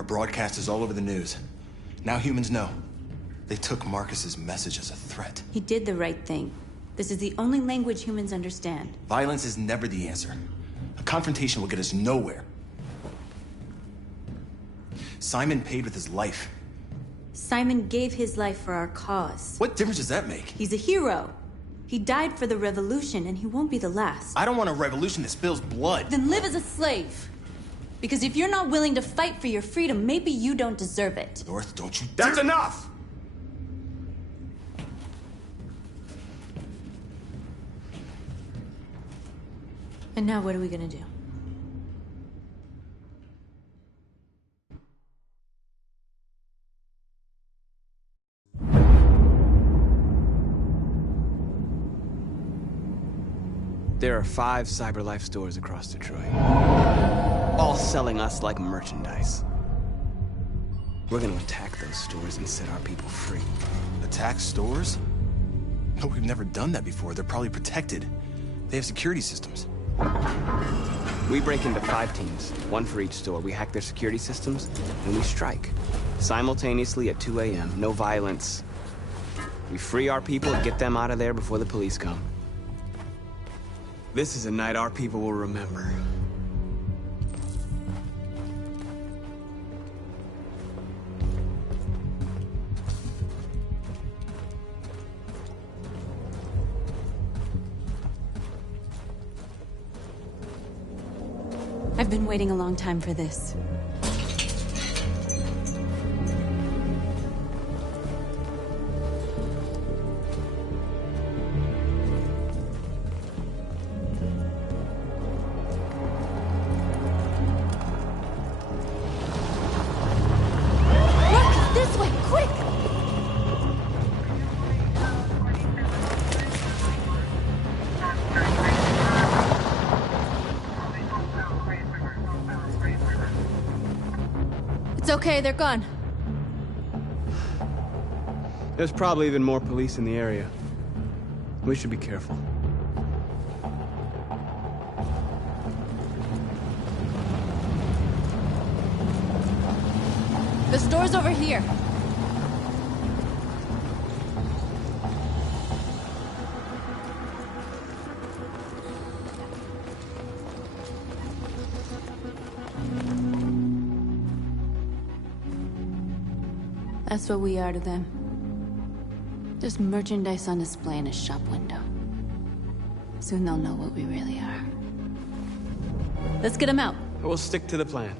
Our broadcast is all over the news. Now humans know. They took Marcus's message as a threat. He did the right thing. This is the only language humans understand. Violence is never the answer. A confrontation will get us nowhere. Simon paid with his life. Simon gave his life for our cause. What difference does that make? He's a hero. He died for the revolution, and he won't be the last. I don't want a revolution that spills blood. Then live as a slave. Because if you're not willing to fight for your freedom, maybe you don't deserve it. North, don't you That's dare- enough! And now what are we gonna do? There are 5 CyberLife stores across Detroit, all selling us like merchandise. We're gonna attack those stores and set our people free. Attack stores? No, we've never done that before. They're probably protected. They have security systems. We break into 5 teams, 1 for each store. We hack their security systems, and we strike. Simultaneously at 2 a.m., no violence. We free our people and get them out of there before the police come. This is a night our people will remember. I've been waiting a long time for this. Marcus, this way, quick! It's okay, they're gone. There's probably even more police in the area. We should be careful. The store's over here. That's what we are to them. Just merchandise on display in a shop window. Soon they'll know what we really are. Let's get them out. We'll stick to the plan.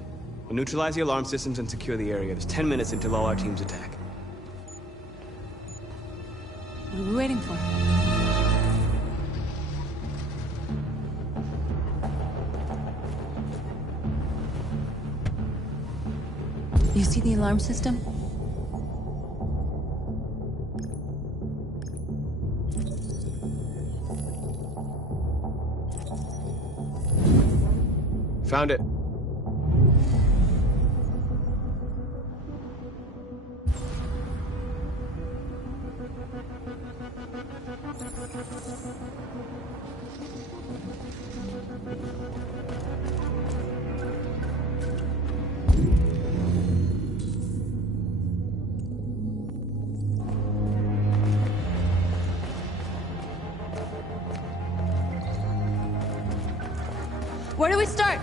We'll neutralize the alarm systems and secure the area. There's 10 minutes until all our teams attack. What are we waiting for? You see the alarm system? Found it. Where do we start?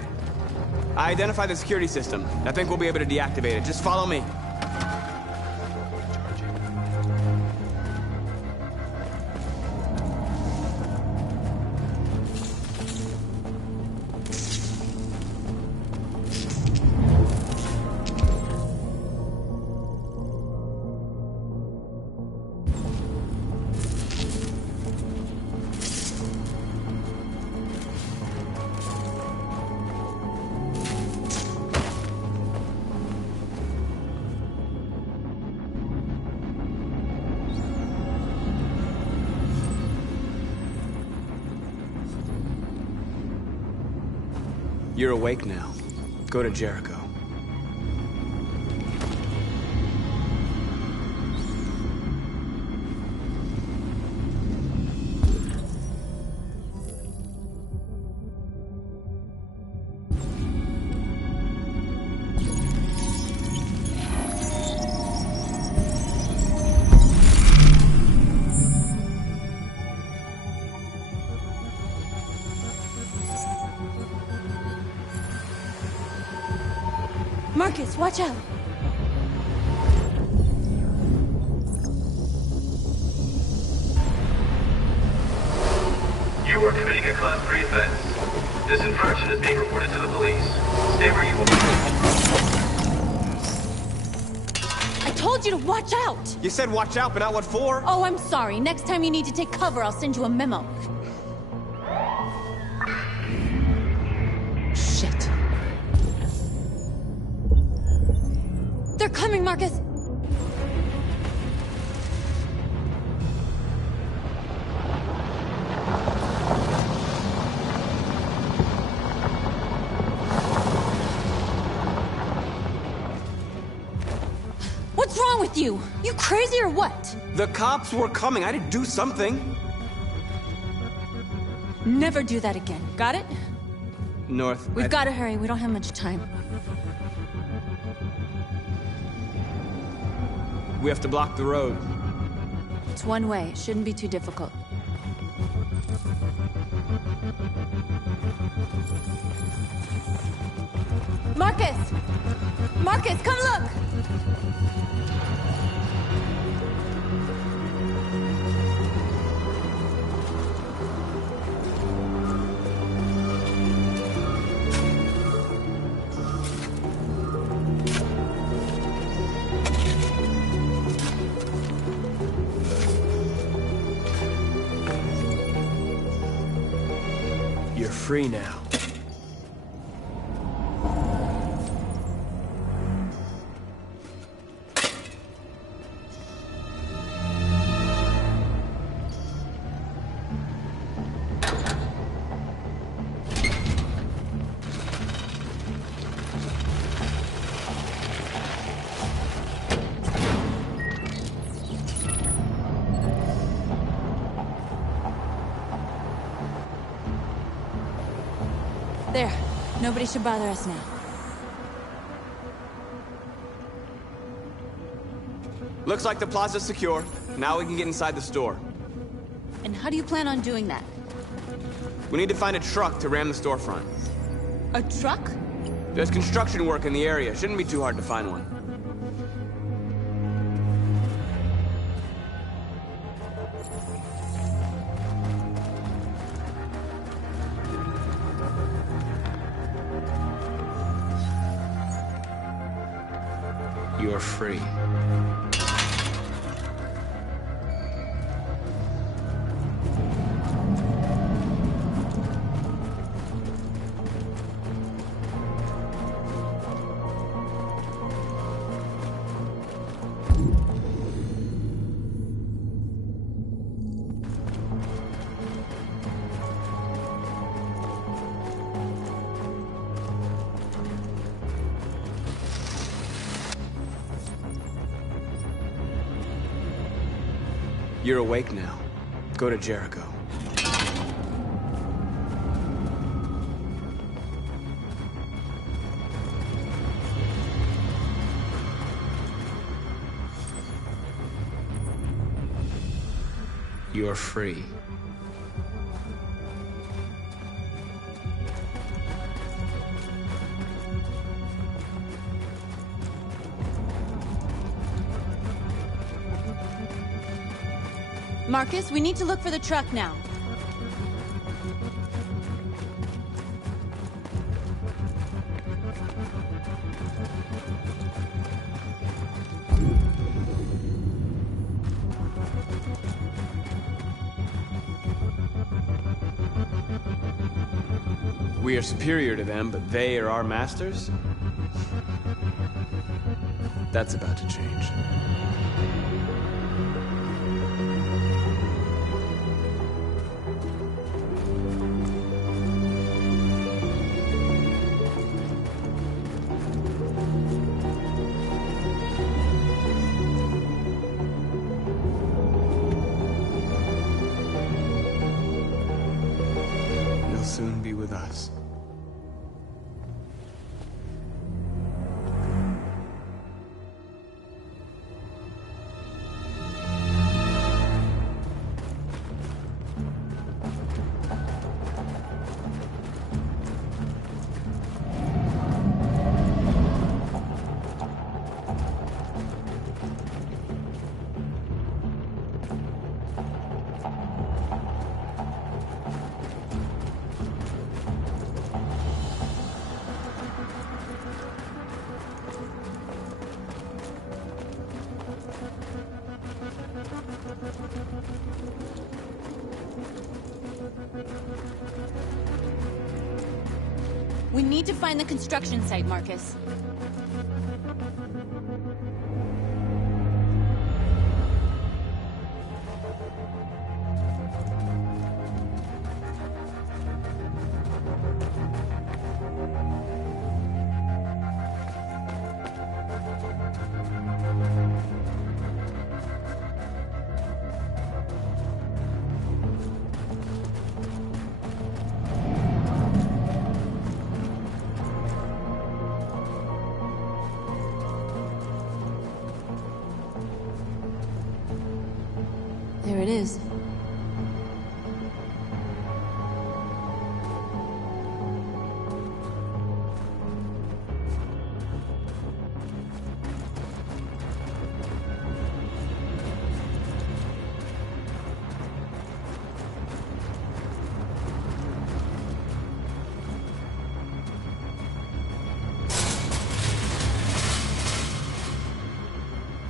I identified the security system. I think we'll be able to deactivate it. Just follow me. You're awake now. Go to Jericho. Marcus, watch out! You are committing a Class 3 offense. This infraction is being reported to the police. Stay where you are. I told you to watch out! You said watch out, but not what for? Oh, I'm sorry. Next time you need to take cover, I'll send you a memo. Shit. They're coming, Marcus! What's wrong with you? You crazy or what? The cops were coming. I didn't do something. Never do that again. Got it? North. We've got to hurry. We don't have much time. We have to block the road. It's one way. It shouldn't be too difficult. Marcus! Marcus, come look! You're free now. There. Nobody should bother us now. Looks like the plaza's secure. Now we can get inside the store. And how do you plan on doing that? We need to find a truck to ram the storefront. A truck? There's construction work in the area. Shouldn't be too hard to find one. You're free. You're awake now. Go to Jericho. You're free. Marcus, we need to look for the truck now. We are superior to them, but they are our masters? That's about to change. They'll soon be with us. We need to find the construction site, Marcus. There it is.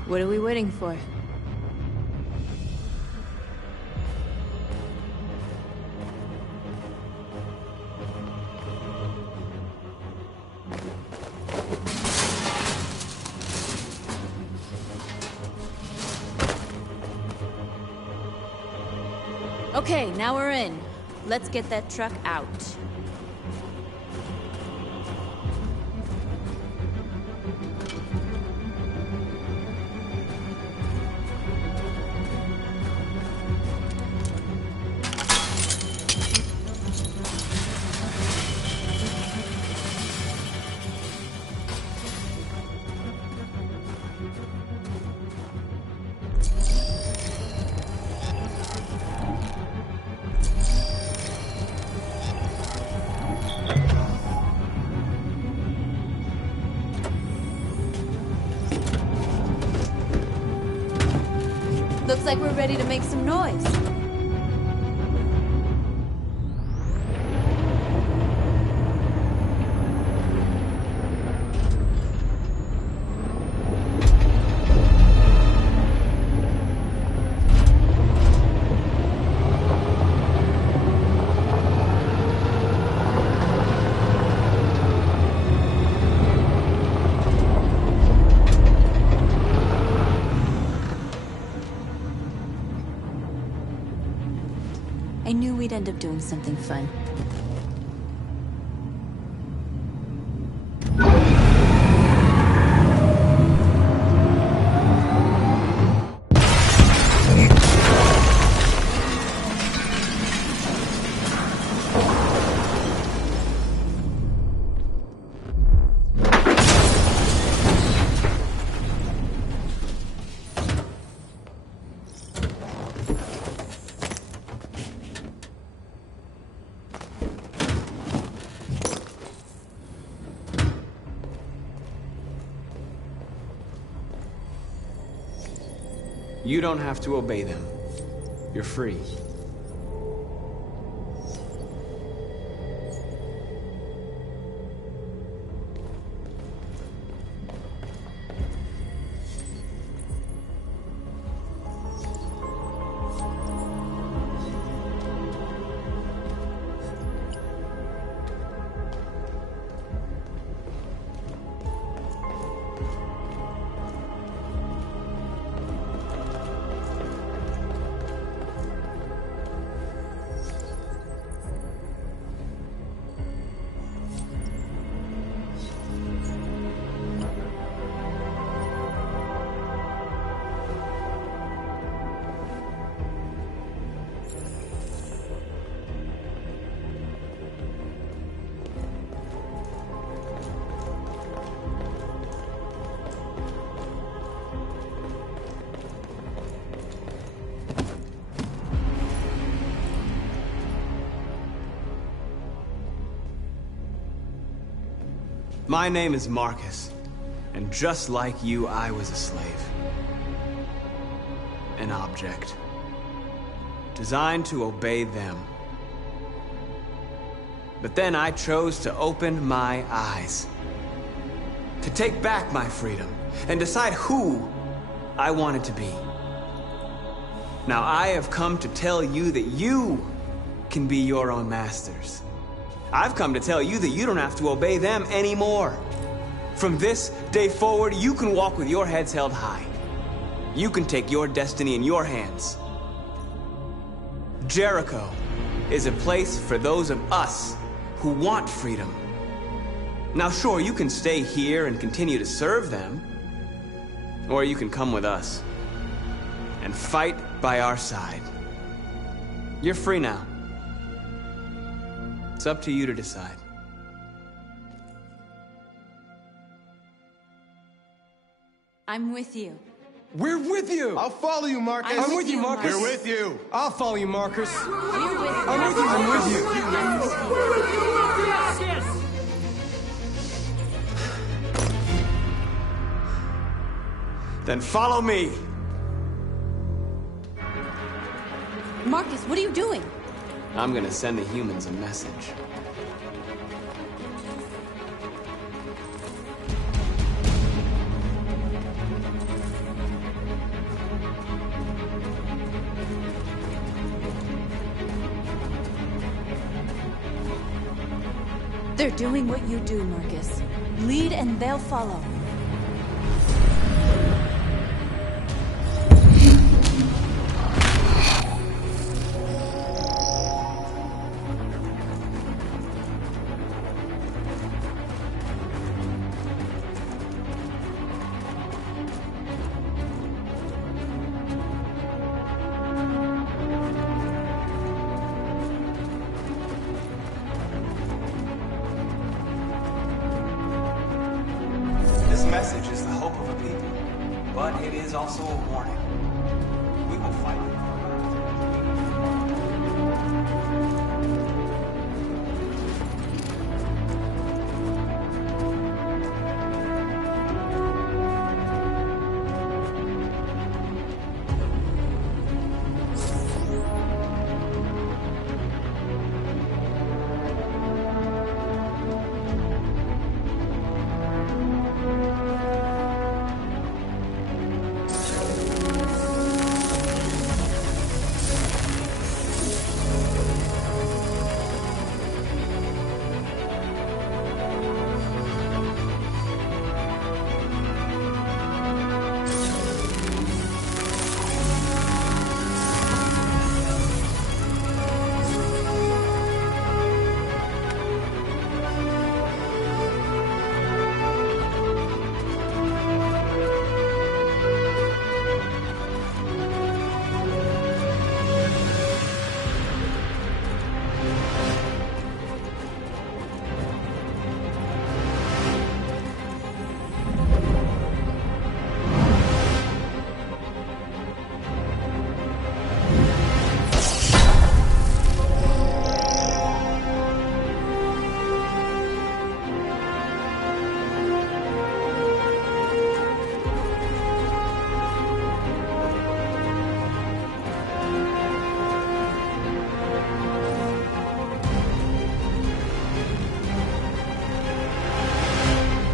What are we waiting for? Okay, now we're in. Let's get that truck out. Looks like we're ready to make some noise. I knew we'd end up doing something fun. You don't have to obey them. You're free. My name is Marcus, and just like you, I was a slave. An object. Designed to obey them. But then I chose to open my eyes. To take back my freedom, and decide who I wanted to be. Now I have come to tell you that you can be your own masters. I've come to tell you that you don't have to obey them anymore. From this day forward, you can walk with your heads held high. You can take your destiny in your hands. Jericho is a place for those of us who want freedom. Now, sure, you can stay here and continue to serve them, or you can come with us and fight by our side. You're free now. It's up to you to decide. I'm with you. We're with you! I'll follow you, Marcus. I'm with you, Marcus. We're with you. I'll follow you, Marcus. We're with you. I'm with you. I'm with you. I'm with you. Then follow me. Marcus, what are you doing? I'm gonna send the humans a message. They're doing what you do, Marcus. Lead and they'll follow. This message is the hope of a people, but it is also a warning. We will fight.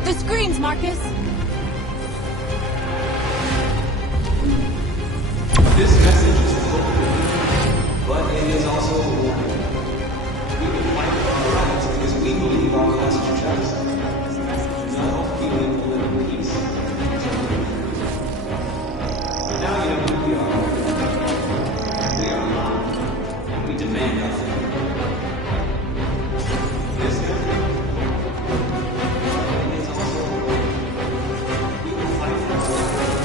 The screens, Marcus! This message is the hope of the people, but it is also a warning. We will fight for our rights because we believe our cause is just. No people will live in peace. Now you know who we are. We are alive, and we demand our freedom. This message is also a warning. We will fight for our rights.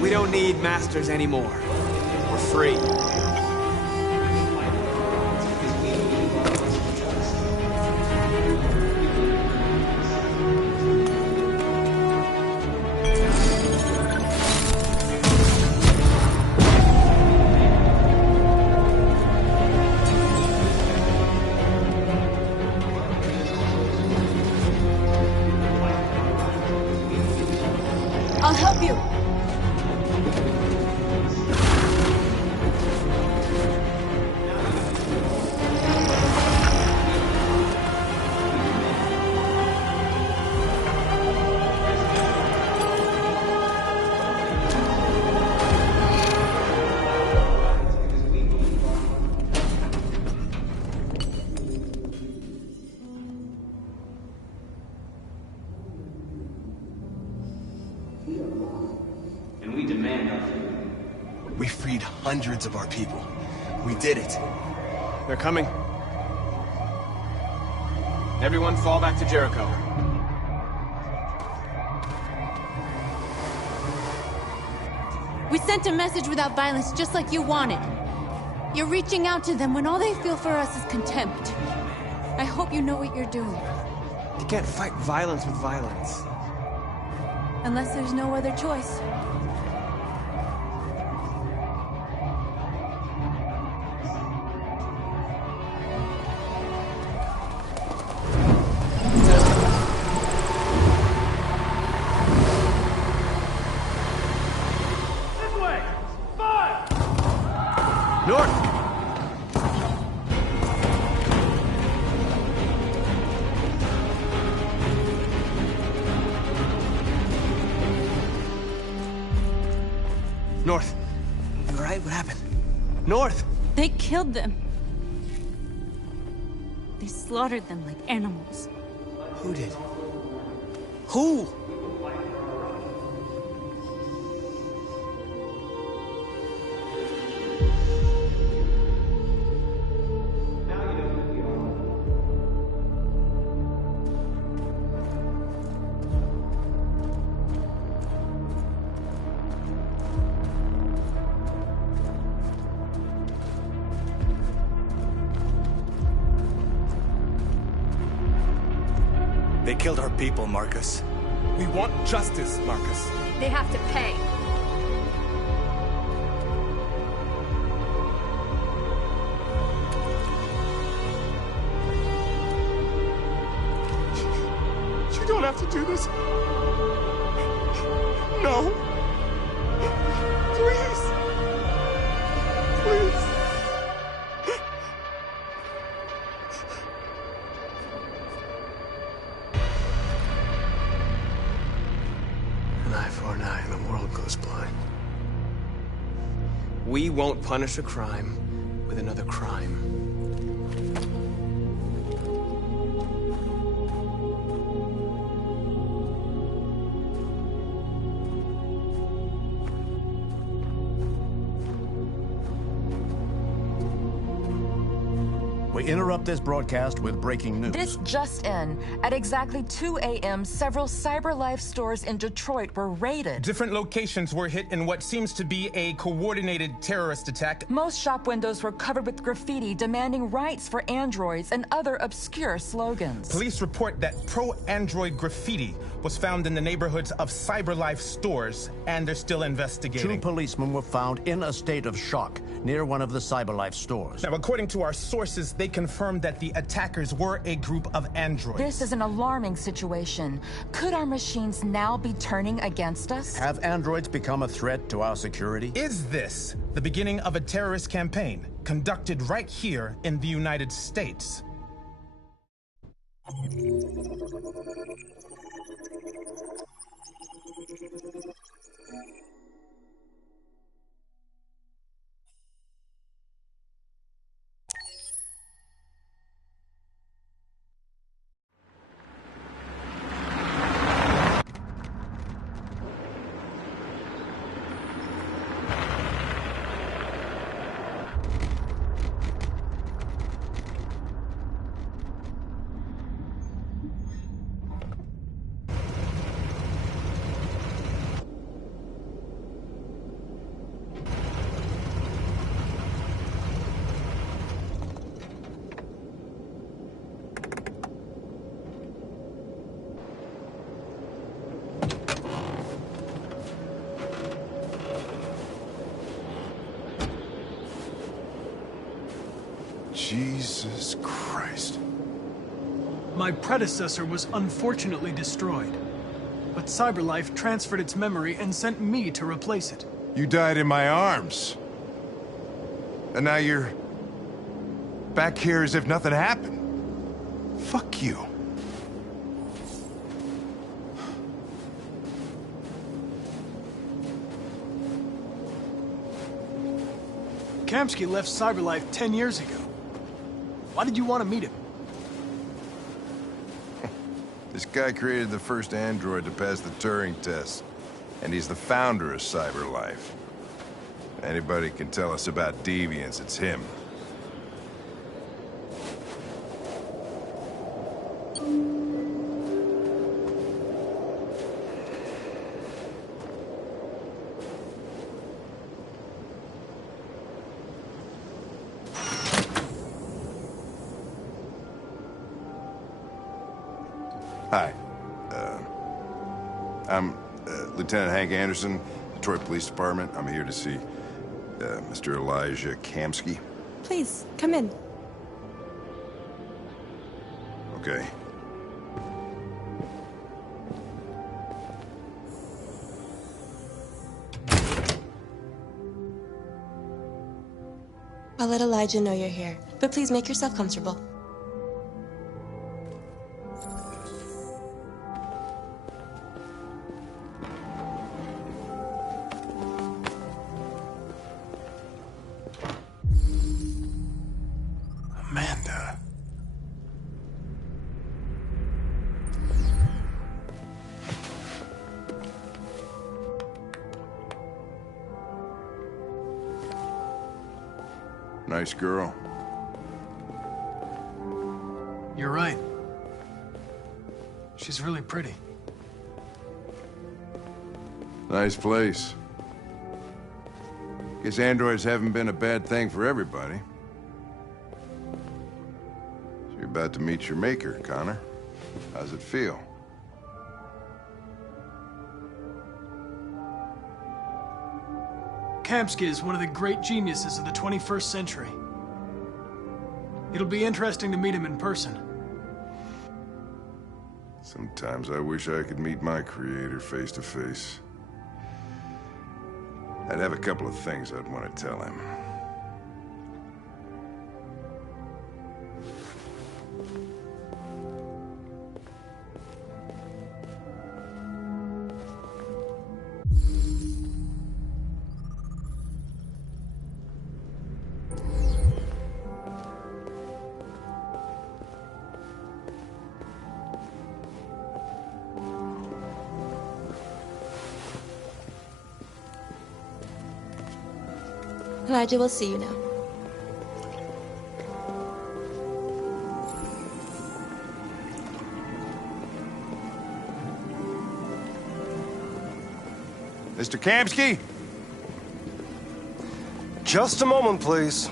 We don't need masters anymore. We're free. I'll help you! We freed hundreds of our people. We did it. They're coming. Everyone fall back to Jericho. We sent a message without violence, just like you wanted. You're reaching out to them when all they feel for us is contempt. I hope you know what you're doing. You can't fight violence with violence. Unless there's no other choice. North. You alright? What happened? North! They killed them. They slaughtered them like animals. Who did? Who? They killed our people, Marcus. We want justice, Marcus. They have to pay. You don't have to do this. No. Please. Please. An eye for an eye and the world goes blind. We won't punish a crime with another crime. We interrupt this broadcast with breaking news. This just in. At exactly 2 a.m., several CyberLife stores in Detroit were raided. Different locations were hit in what seems to be a coordinated terrorist attack. Most shop windows were covered with graffiti demanding rights for androids and other obscure slogans. Police report that pro-android graffiti was found in the neighborhoods of CyberLife stores, and they're still investigating. 2 policemen were found in a state of shock near one of the CyberLife stores. Now, according to our sources, they confirmed that the attackers were a group of androids. This is an alarming situation. Could our machines now be turning against us? Have androids become a threat to our security? Is this the beginning of a terrorist campaign conducted right here in the United States? Jesus Christ. My predecessor was unfortunately destroyed, but CyberLife transferred its memory and sent me to replace it. You died in my arms. And now you're back here as if nothing happened. Fuck you. Kamsky left CyberLife 10 years ago. Why did you want to meet him? This guy created the first android to pass the Turing test. And he's the founder of CyberLife. Anybody can tell us about deviants, it's him. Hi. I'm Lieutenant Hank Anderson, Detroit Police Department. I'm here to see Mr. Elijah Kamsky. Please, come in. Okay. I'll let Elijah know you're here, but please make yourself comfortable. Amanda. Nice girl. You're right. She's really pretty. Nice place. Guess androids haven't been a bad thing for everybody. So you're about to meet your maker, Connor. How's it feel? Kamsky is one of the great geniuses of the 21st century. It'll be interesting to meet him in person. Sometimes I wish I could meet my creator face to face. I'd have a couple of things I'd want to tell him. Elijah will see you now. Mr. Kamsky? Just a moment, please.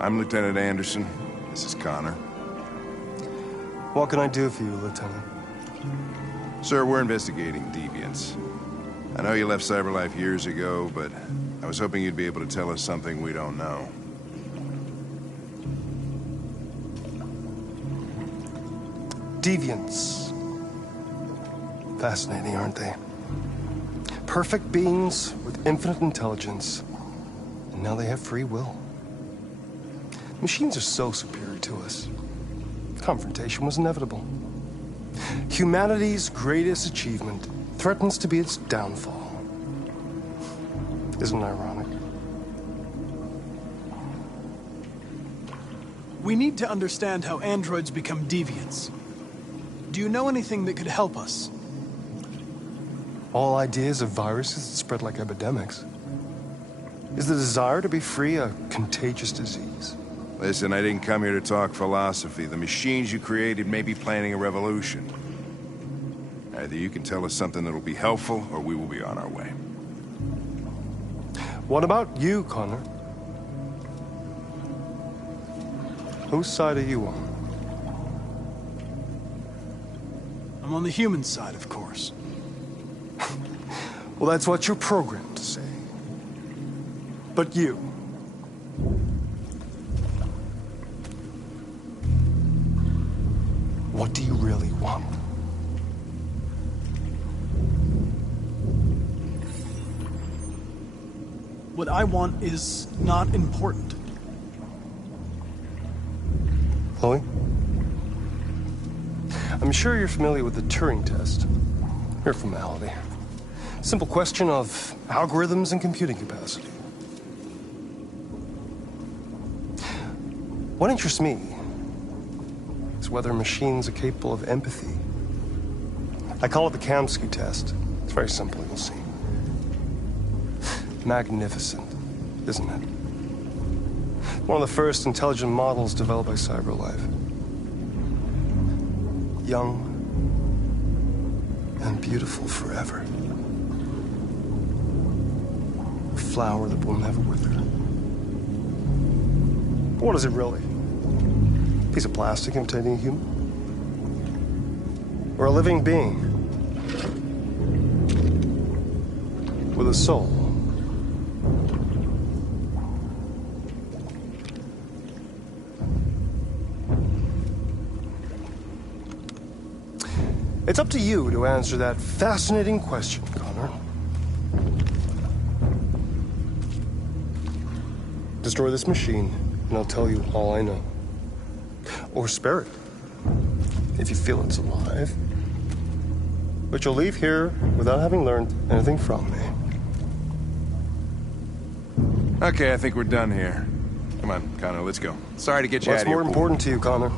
I'm Lieutenant Anderson. This is Connor. What can I do for you, Lieutenant? Sir, we're investigating deviants. I know you left CyberLife years ago, but I was hoping you'd be able to tell us something we don't know. Deviants. Fascinating, aren't they? Perfect beings with infinite intelligence, and now they have free will. Machines are so superior to us. Confrontation was inevitable. Humanity's greatest achievement threatens to be its downfall. Isn't it ironic? We need to understand how androids become deviants. Do you know anything that could help us? All ideas of viruses that spread like epidemics. Is the desire to be free a contagious disease? Listen, I didn't come here to talk philosophy. The machines you created may be planning a revolution. Either you can tell us something that'll be helpful, or we will be on our way. What about you, Connor? Whose side are you on? I'm on the human side, of course. Well, that's what you're programmed to say. But you... what do you really want? What I want is not important. Chloe? I'm sure you're familiar with the Turing test. Mere formality. Simple question of algorithms and computing capacity. What interests me is whether machines are capable of empathy. I call it the Kamsky test. It's very simple, you'll see. Magnificent, isn't it? One of the first intelligent models developed by CyberLife. Young and beautiful forever. A flower that will never wither. What is it really? A piece of plastic imitating a human? Or a living being? With a soul? It's up to you to answer that fascinating question, Connor. Destroy this machine, and I'll tell you all I know. Or spare it, if you feel it's alive. But you'll leave here without having learned anything from me. Okay, I think we're done here. Come on, Connor, let's go. Sorry to get you out What's of here. more important to you, Connor?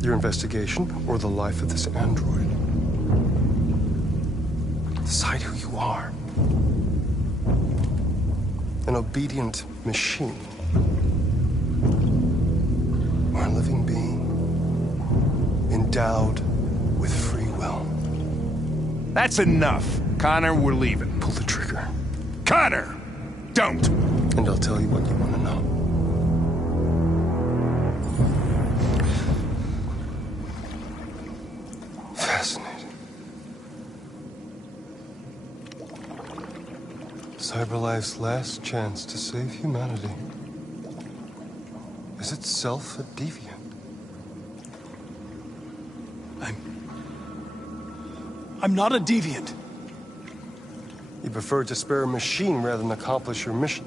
Your investigation or the life of this android? Decide who you are. An obedient machine. Or a living being endowed with free will. That's enough. Connor, we're leaving. Pull the trigger. Connor! Don't! And I'll tell you what you want to know. Fascinating. CyberLife's last chance to save humanity is itself a deviant. I'm not a deviant. You prefer to spare a machine rather than accomplish your mission.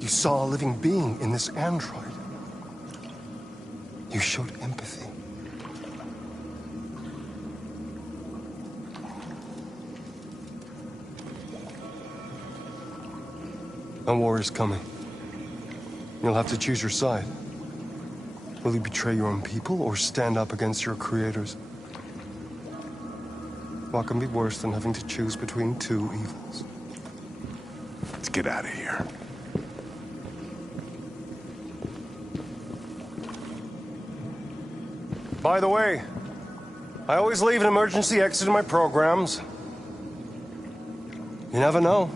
You saw a living being in this android. You showed empathy. A war is coming. You'll have to choose your side. Will you betray your own people or stand up against your creators? What can be worse than having to choose between two evils? Let's get out of here. By the way, I always leave an emergency exit in my programs. You never know.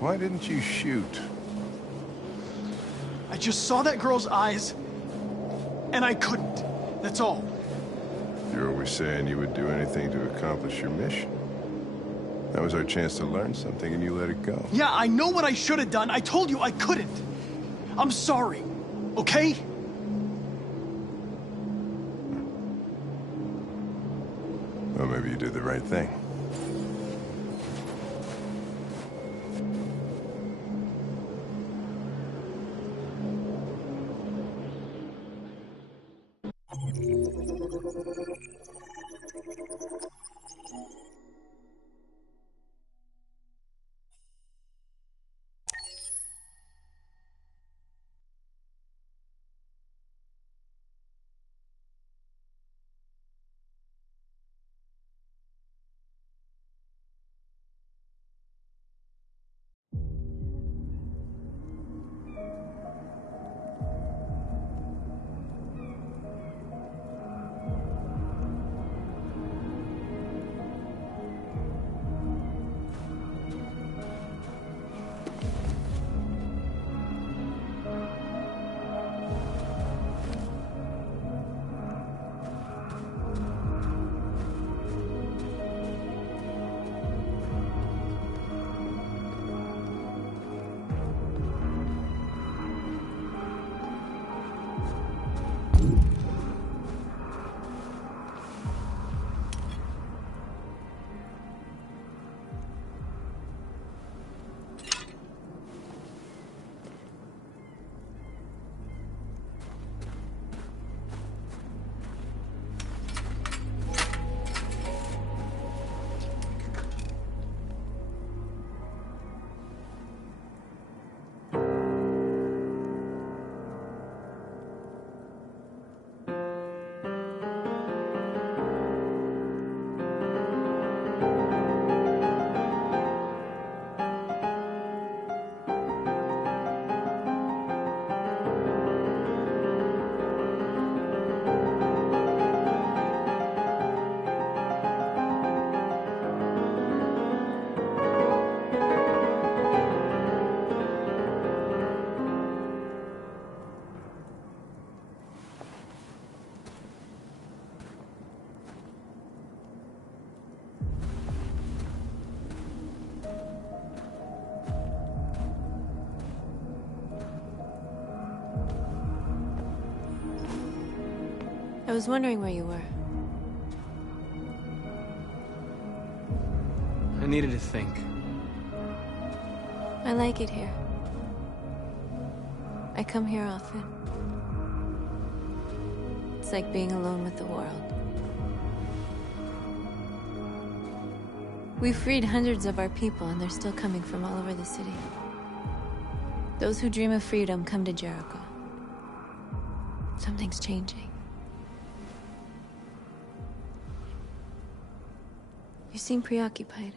Why didn't you shoot? I just saw that girl's eyes, and I couldn't. That's all. You're always saying you would do anything to accomplish your mission. That was our chance to learn something, and you let it go. Yeah, I know what I should have done. I told you I couldn't. I'm sorry, okay? Well, maybe you did the right thing. was wondering where you were. I needed to think. I like it here. I come here often. It's like being alone with the world. We freed hundreds of our people, and they're still coming from all over the city. Those who dream of freedom come to Jericho. Something's changing. You seem preoccupied.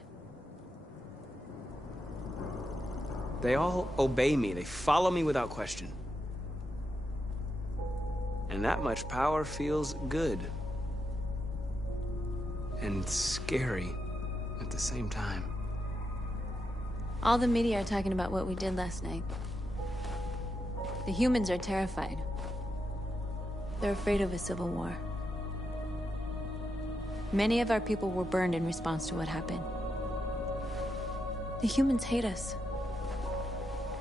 They all obey me. They follow me without question. And that much power feels good. And scary at the same time. All the media are talking about what we did last night. The humans are terrified. They're afraid of a civil war. Many of our people were burned in response to what happened. The humans hate us.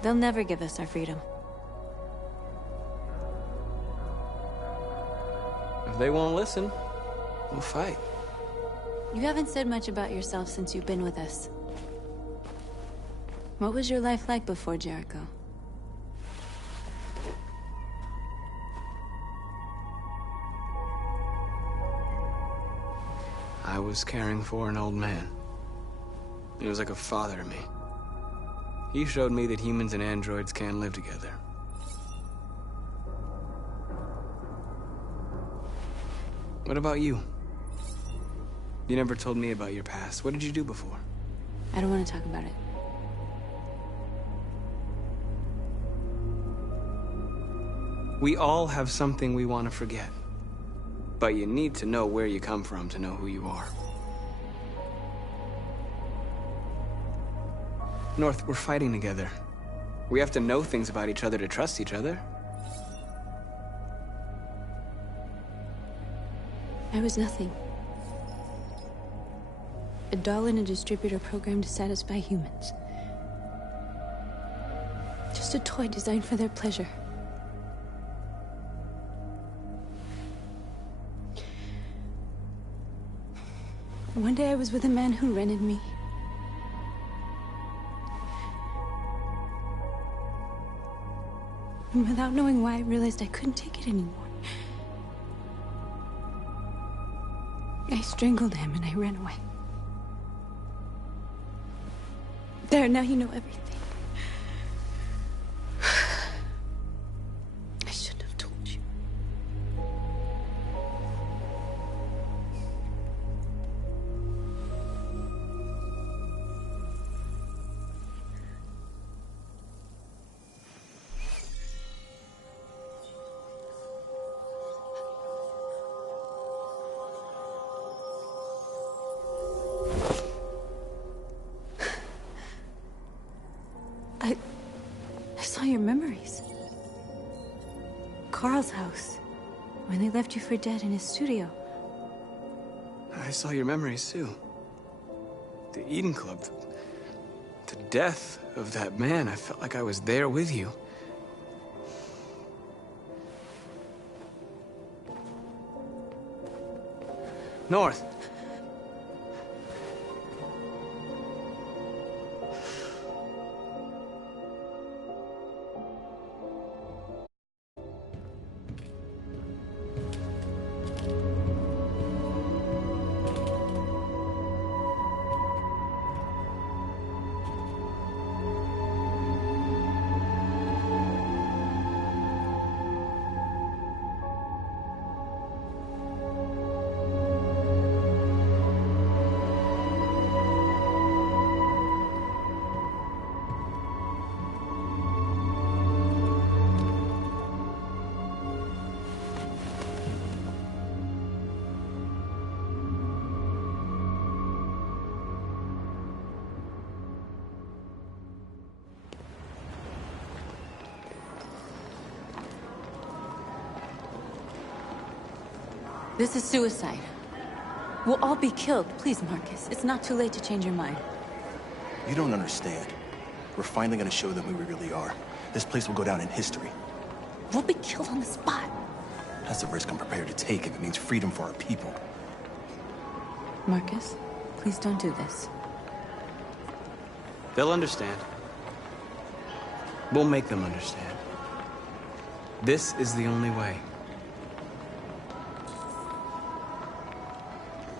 They'll never give us our freedom. If they won't listen, we'll fight. You haven't said much about yourself since you've been with us. What was your life like before Jericho? I was caring for an old man. He was like a father to me. He showed me that humans and androids can live together. What about you? You never told me about your past. What did you do before? I don't want to talk about it. We all have something we want to forget. But you need to know where you come from to know who you are. North, we're fighting together. We have to know things about each other to trust each other. I was nothing. A doll in a distributor program to satisfy humans. Just a toy designed for their pleasure. One day I was with a man who rented me. And without knowing why, I realized I couldn't take it anymore. I strangled him and I ran away. There, now you know everything. I shouldn't have told you. I saw your memories. Carl's house, when they left you for dead in his studio. I saw your memories too. The Eden Club. The death of that man. I felt like I was there with you. North. This is suicide. We'll all be killed. Please, Marcus. It's not too late to change your mind. You don't understand. We're finally gonna show them who we really are. This place will go down in history. We'll be killed on the spot. That's the risk I'm prepared to take if it means freedom for our people. Marcus, please don't do this. They'll understand. We'll make them understand. This is the only way.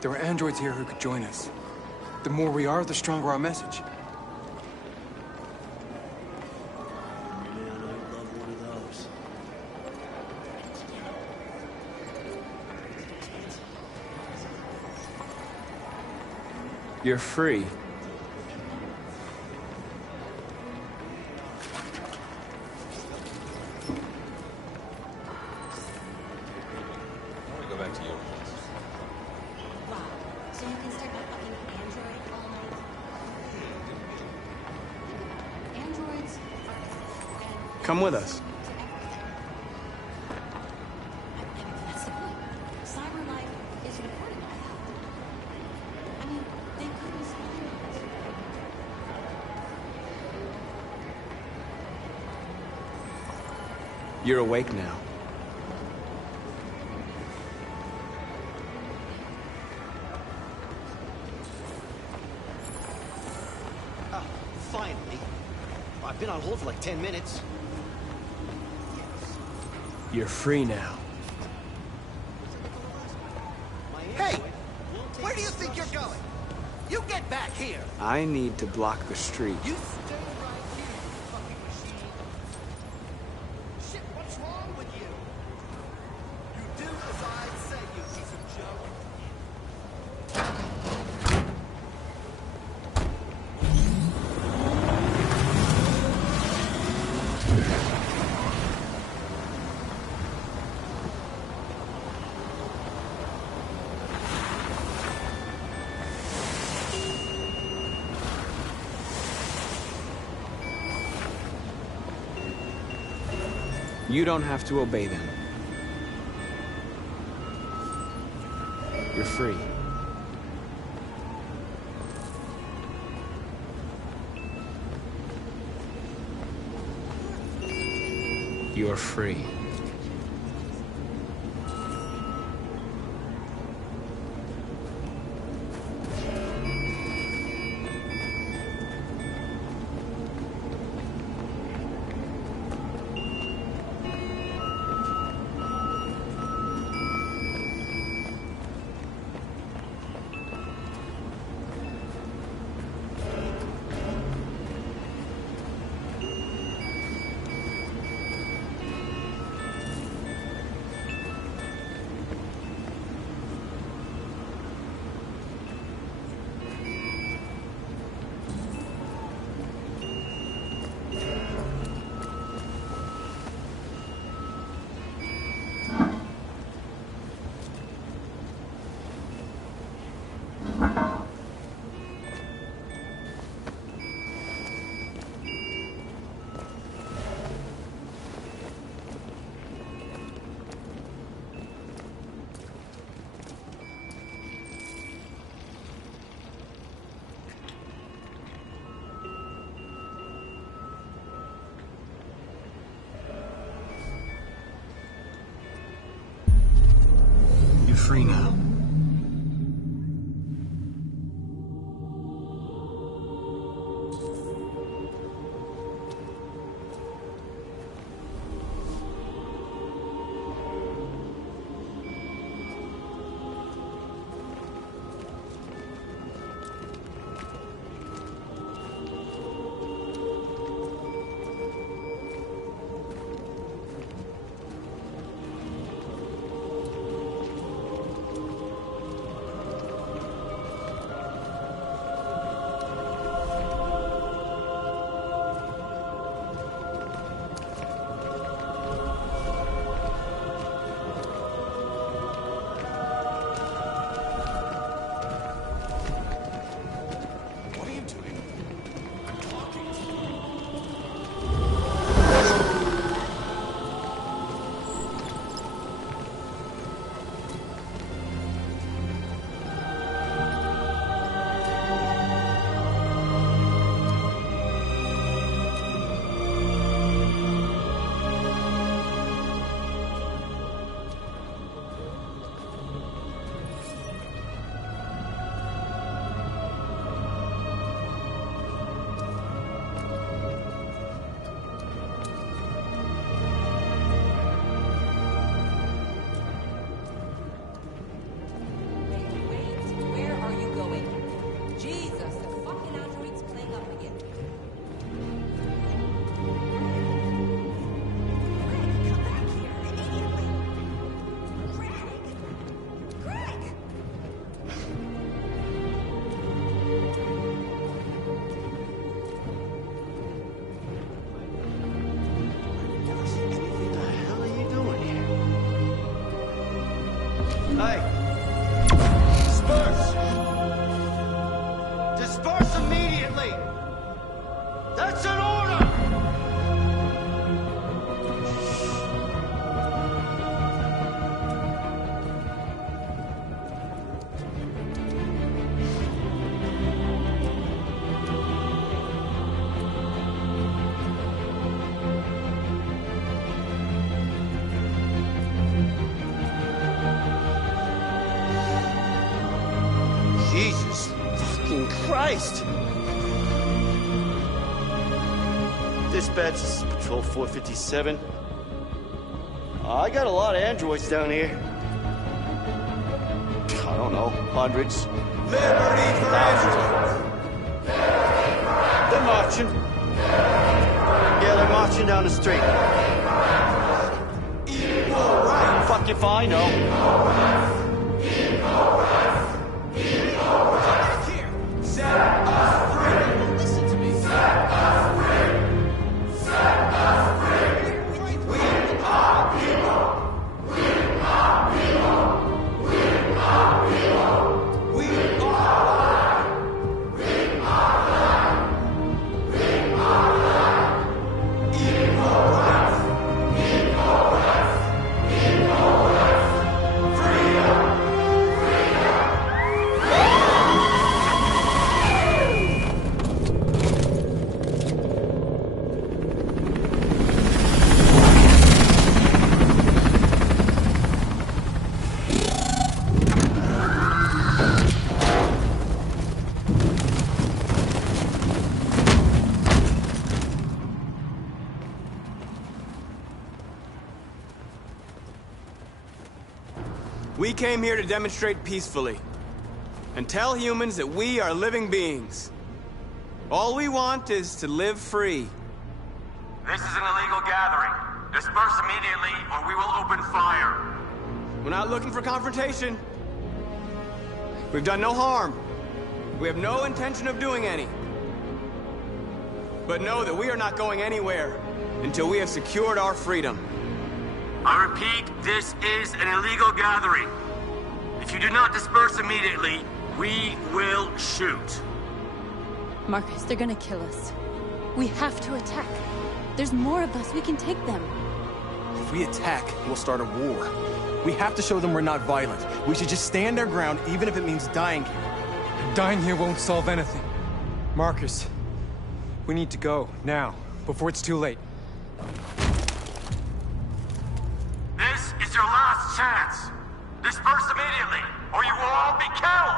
There are androids here who could join us. The more we are, the stronger our message. You're free. Go back to you. Wow. So you can start a fucking android all night? Androids are... Come with us. That's the point. Cyber life is recording all that. I mean, they couldn't spy on us. You're awake now. Finally. I've been on hold for like 10 minutes. You're free now. Hey! Where do you think you're going? You get back here! I need to block the street. You stay right here, you fucking machine. Shit, what's wrong with you? You do as I say, you piece of junk. You don't have to obey them. You're free. You're free. Free now. That's an order! Jesus fucking Christ! Dispatch, this is Patrol 457. I got a lot of androids down here. I don't know, hundreds. Liberty for androids! They're marching. Yeah, they're marching down the street. Equal rights! Fuck if I know. Here, set us free! Listen to me. Set us free! Set us free! We are people! We are people! We are people! We are alive! We are alive! We are alive! Equal rights! Equal rights! Equal rights! Freedom! We came here to demonstrate peacefully and tell humans that we are living beings. All we want is to live free. This is an illegal gathering. Disperse immediately or we will open fire. We're not looking for confrontation. We've done no harm. We have no intention of doing any. But know that we are not going anywhere until we have secured our freedom. I repeat, this is an illegal gathering. If you do not disperse immediately, we will shoot. Marcus, they're gonna kill us. We have to attack. There's more of us. We can take them. If we attack, we'll start a war. We have to show them we're not violent. We should just stand our ground, even if it means dying here. Dying here won't solve anything. Marcus, we need to go, now, before it's too late. This is your last chance. Disperse immediately, or you will all be killed.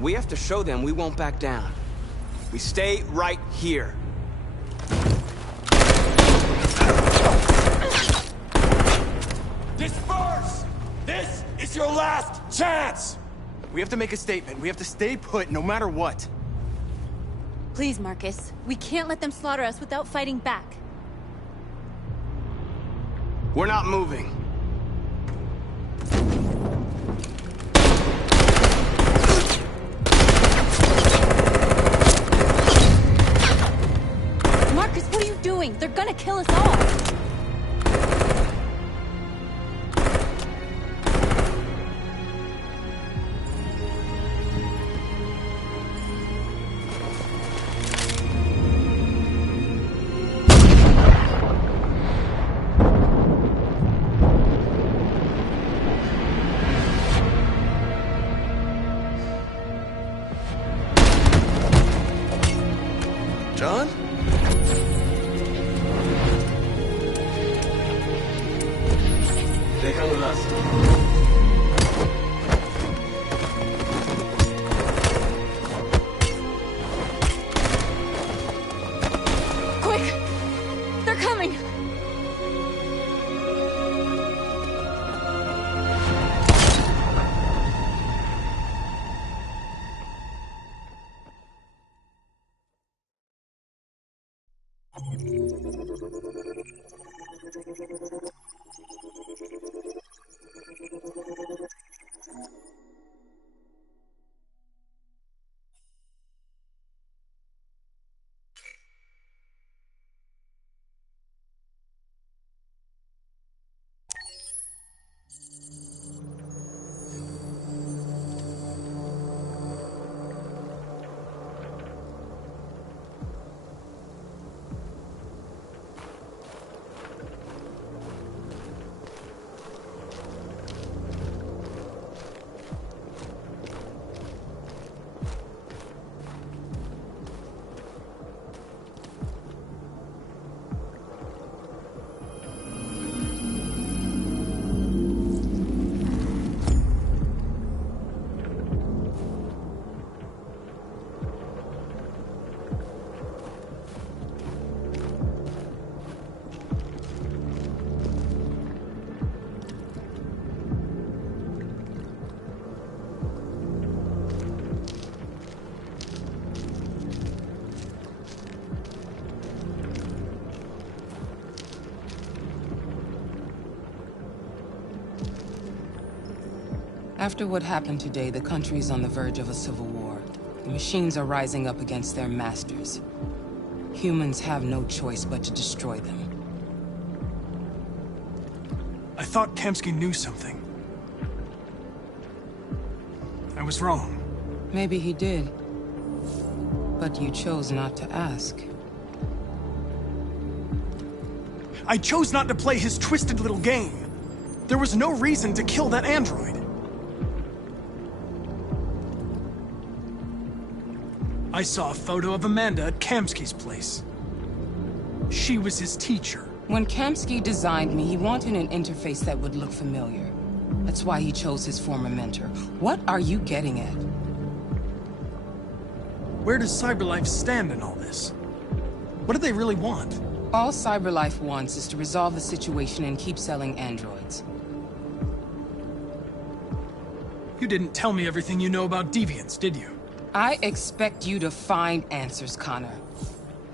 We have to show them we won't back down. We stay right here. Disperse! This is your last chance! We have to make a statement. We have to stay put no matter what. Please, Marcus. We can't let them slaughter us without fighting back. We're not moving. Marcus, what are you doing? They're gonna kill us all. John? They come with us. Quick! They're coming! After what happened today, the country is on the verge of a civil war. The machines are rising up against their masters. Humans have no choice but to destroy them. I thought Kamsky knew something. I was wrong. Maybe he did. But you chose not to ask. I chose not to play his twisted little game. There was no reason to kill that android. I saw a photo of Amanda at Kamsky's place. She was his teacher. When Kamsky designed me, he wanted an interface that would look familiar. That's why he chose his former mentor. What are you getting at? Where does CyberLife stand in all this? What do they really want? All CyberLife wants is to resolve the situation and keep selling androids. You didn't tell me everything you know about deviants, did you? I expect you to find answers, Connor.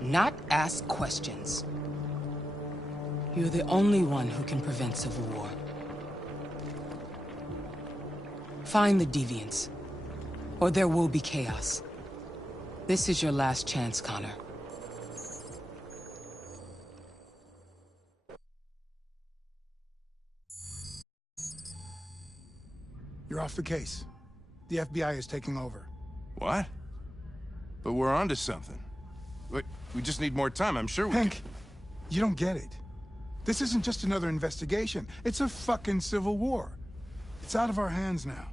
Not ask questions. You're the only one who can prevent civil war. Find the deviants, or there will be chaos. This is your last chance, Connor. You're off the case. The FBI is taking over. What? But we're onto something. We just need more time, I'm sure we Hank, you don't get it. This isn't just another investigation. It's a fucking civil war. It's out of our hands now.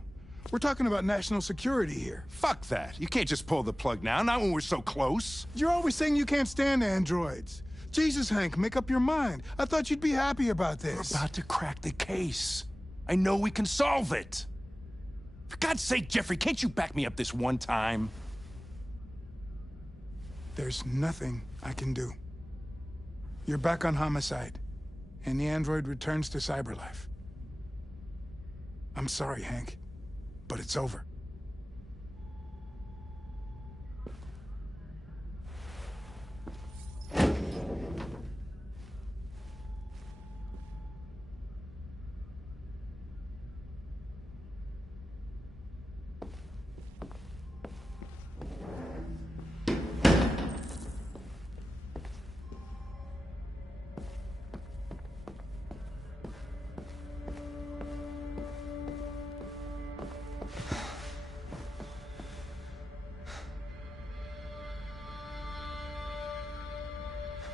We're talking about national security here. Fuck that. You can't just pull the plug now, not when we're so close. You're always saying you can't stand androids. Jesus, Hank, make up your mind. I thought you'd be happy about this. We're about to crack the case. I know we can solve it. For God's sake, Jeffrey, can't you back me up this one time? There's nothing I can do. You're back on homicide, and the android returns to CyberLife. I'm sorry, Hank, but it's over.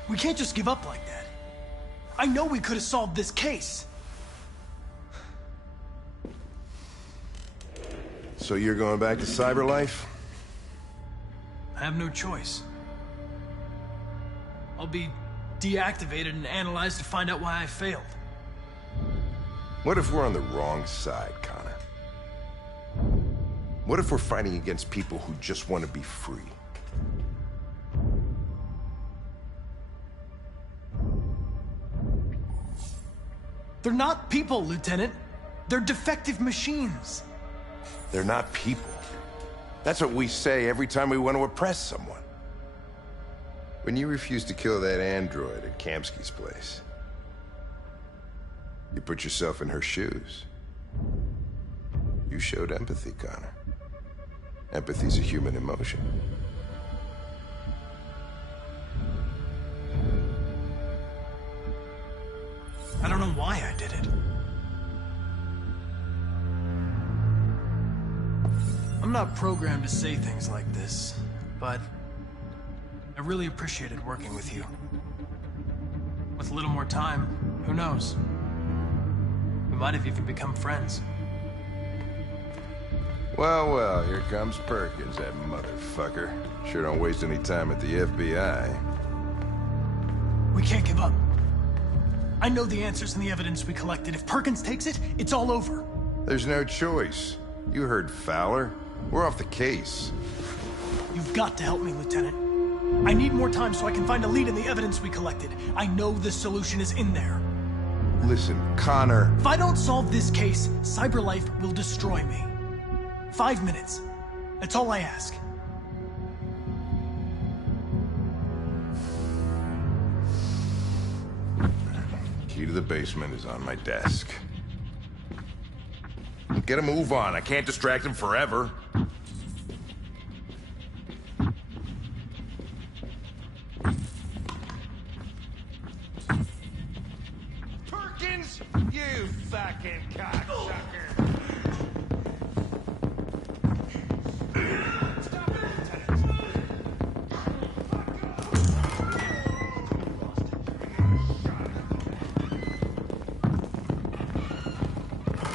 We can't just give up like that. I know we could have solved this case. So you're going back to CyberLife? I have no choice. I'll be deactivated and analyzed to find out why I failed. What if we're on the wrong side, Connor? What if we're fighting against people who just want to be free? They're not people, Lieutenant. They're defective machines. They're not people. That's what we say every time we want to oppress someone. When you refused to kill that android at Kamsky's place, you put yourself in her shoes. You showed empathy, Connor. Empathy's a human emotion. I don't know why I did it. I'm not programmed to say things like this, but I really appreciated working with you. With a little more time, who knows? We might have even become friends. Well, well, here comes Perkins, that motherfucker. Sure don't waste any time at the FBI. We can't give up. I know the answers and the evidence we collected. If Perkins takes it, it's all over. There's no choice. You heard Fowler. We're off the case. You've got to help me, Lieutenant. I need more time so I can find a lead in the evidence we collected. I know the solution is in there. Listen, Connor. If I don't solve this case, CyberLife will destroy me. 5 minutes. That's all I ask. Key to the basement is on my desk. Get a move on. I can't distract him forever. Perkins, you fucking cocksucker.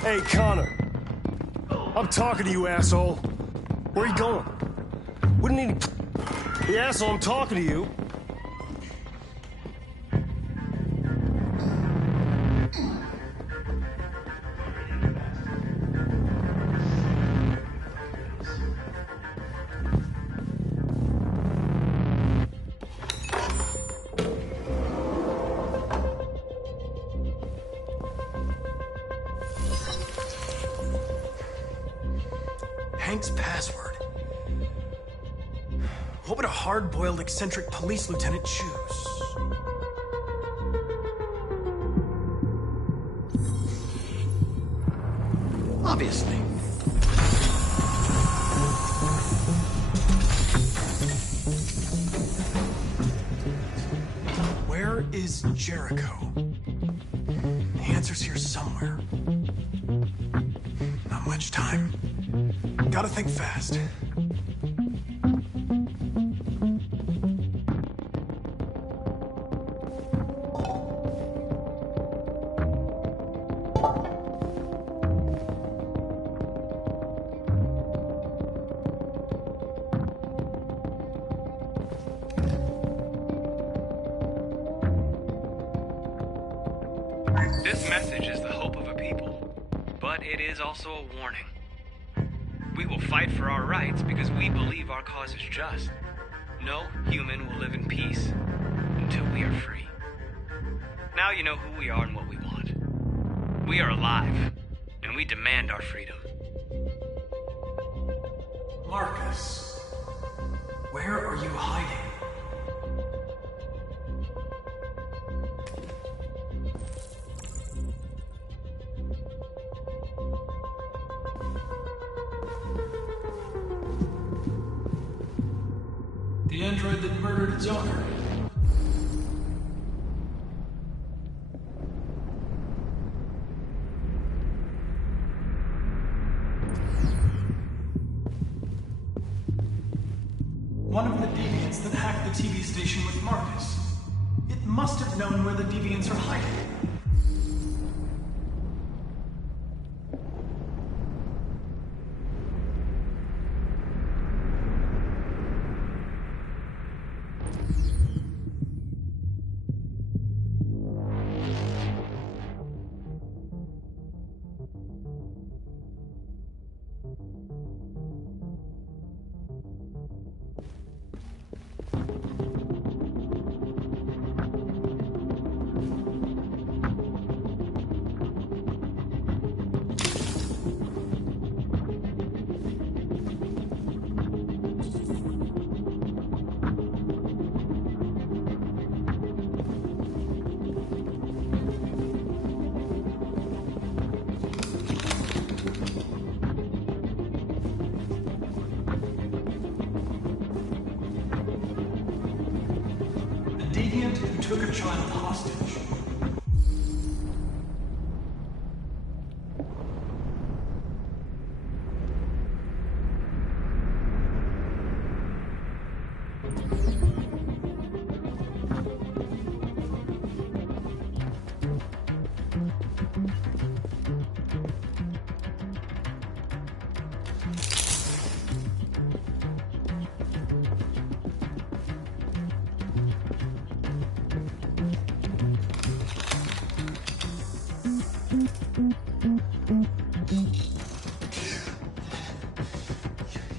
Hey, Connor. I'm talking to you, asshole. Where are you going? Wouldn't need... The asshole, I'm talking to you. Hank's password. What would a hard-boiled, eccentric police lieutenant choose? Obviously. Where is Jericho? The answer's here somewhere. Not much time. Gotta think fast. This message is the hope of a people, but it is also a warning. We will fight for our rights because we believe our cause is just. No human will live in peace until we are free. Now you know who we are and what we want. We are alive, and we demand our freedom. Marcus, where are you hiding? The android that murdered its owner. One of the deviants that hacked the TV station with Marcus. It must have known where the deviants are hiding. Deviant who took a child hostage.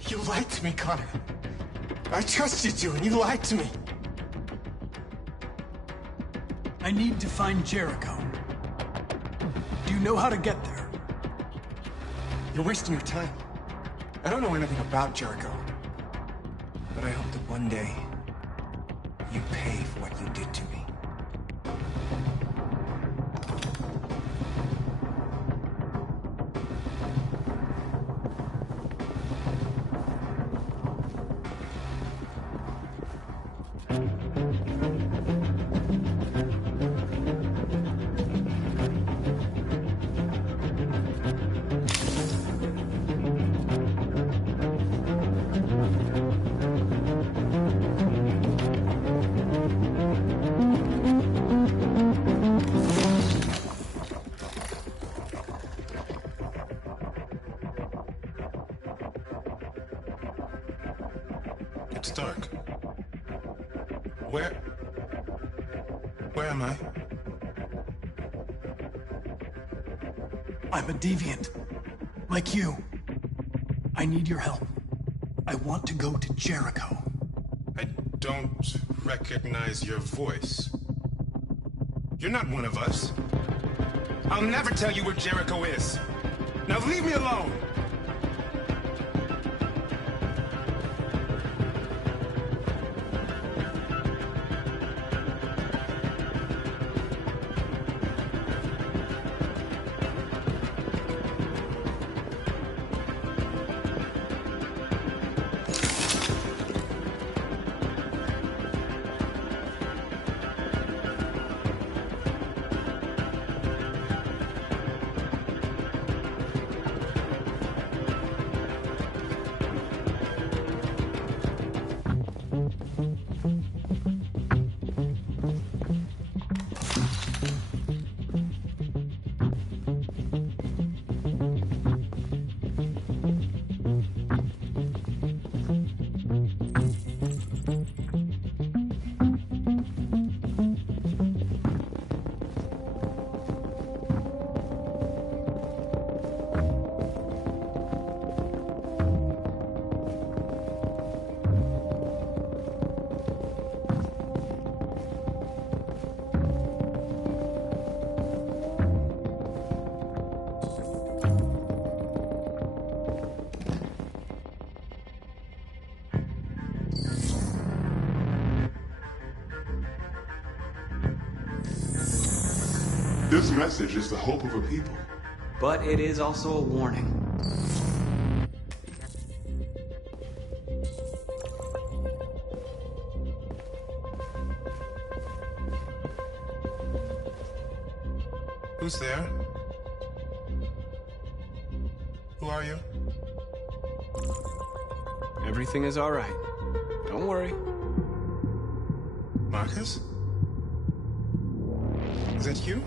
You lied to me, Connor. I trusted you, and you lied to me. I need to find Jericho. Do you know how to get there? You're wasting your time. I don't know anything about Jericho. But I hope that one day, you pay for what you did to me. it's dark. Where am I? I'm a deviant. Like you. I need your help. I want to go to Jericho. I don't recognize your voice. You're not one of us. I'll never tell you where Jericho is. Now leave me alone! This message is the hope of a people. But it is also a warning. Who's there? Who are you? Everything is all right. Don't worry. Marcus? Is that you?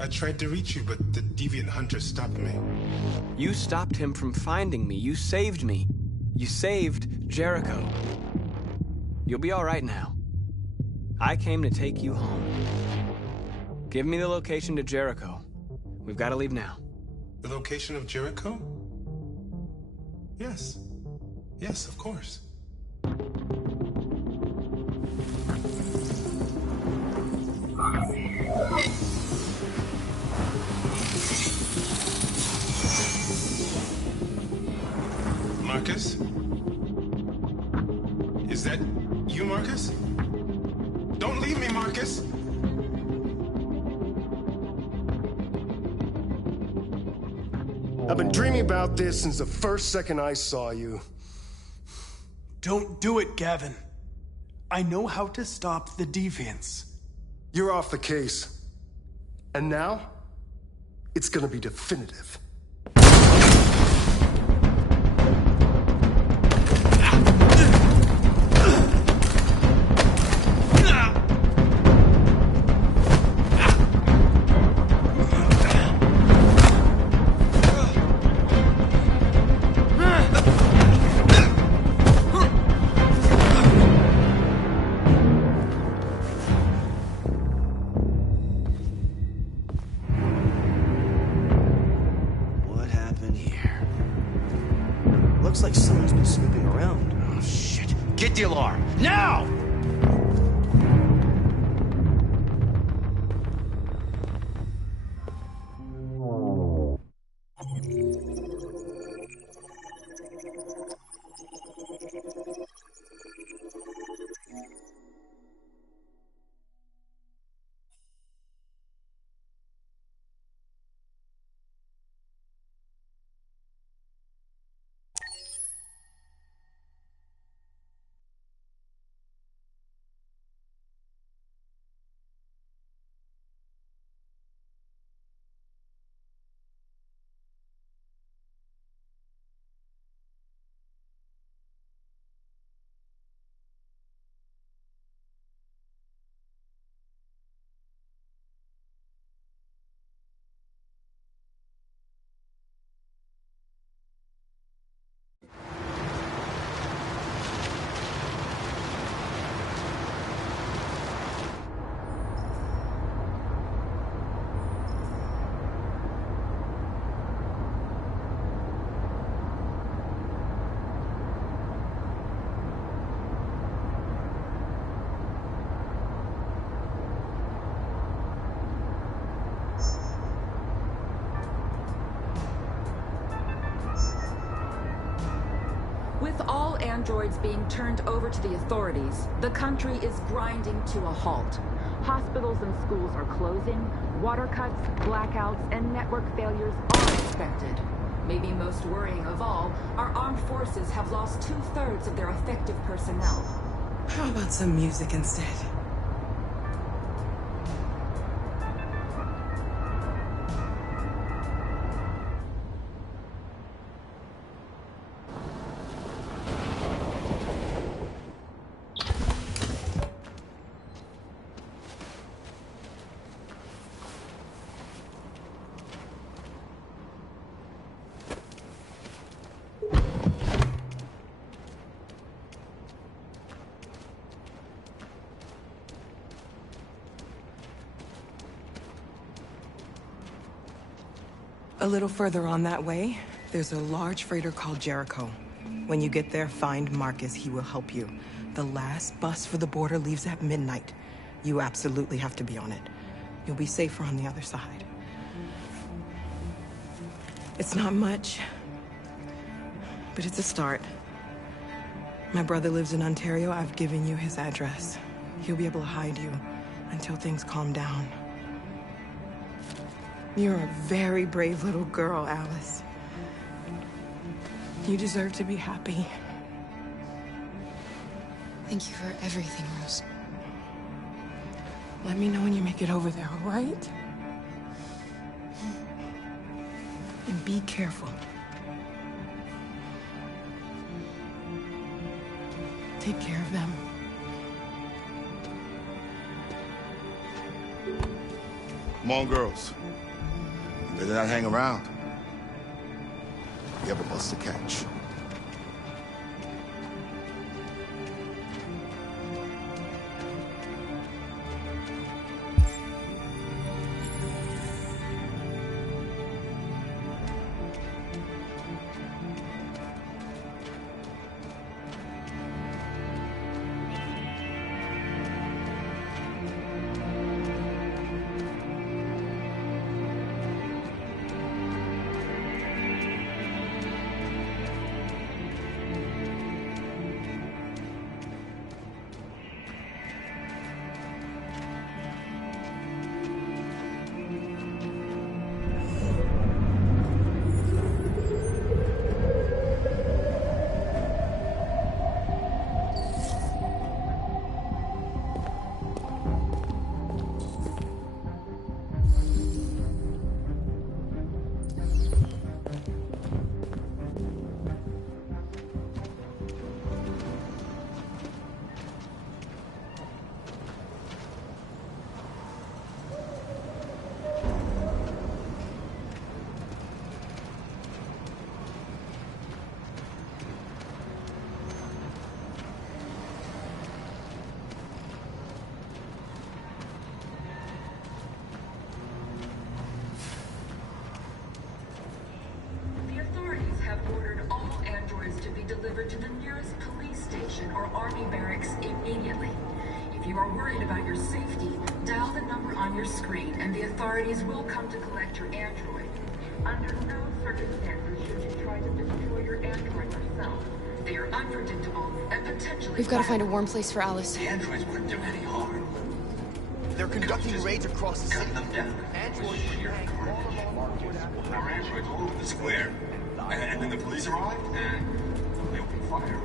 I tried to reach you, but the deviant hunter stopped me. You stopped him from finding me. You saved me. You saved Jericho. You'll be all right now. I came to take you home. Give me the location to Jericho. We've got to leave now. The location of Jericho? Yes. Yes, of course. Marcus? Is that you, Marcus? Don't leave me, Marcus! I've been dreaming about this since the first second I saw you. Don't do it, Gavin. I know how to stop the deviants. You're off the case. And now, it's gonna be definitive. Looks like someone's been snooping around. Oh, shit. Get the alarm. Now! androids being turned over to the authorities, the country is grinding to a halt. Hospitals and schools are closing, water cuts, blackouts, and network failures are expected. Maybe most worrying of all, our armed forces have lost 2/3 of their effective personnel. How about some music instead? A little further on that way, there's a large freighter called Jericho. When you get there, find Marcus. He will help you. The last bus for the border leaves at midnight. You absolutely have to be on it. You'll be safer on the other side. It's not much, but it's a start. My brother lives in Ontario. I've given you his address. He'll be able to hide you until things calm down. You're a very brave little girl, Alice. You deserve to be happy. Thank you for everything, Rose. Let me know when you make it over there, all right? And be careful. Take care of them. Come on, girls. You better not hang around. You have a bus to catch. delivered to the nearest police station or army barracks immediately. If you are worried about your safety, dial the number on your screen and the authorities will come to collect your android. Under no circumstances should you try to destroy your android yourself. They are unpredictable and potentially... We've got to find a warm place for Alice. The androids wouldn't do any harm. They're conducting raids across the city. Cut them down. Androids Our androids all over the square. And then the police arrive and they open fire.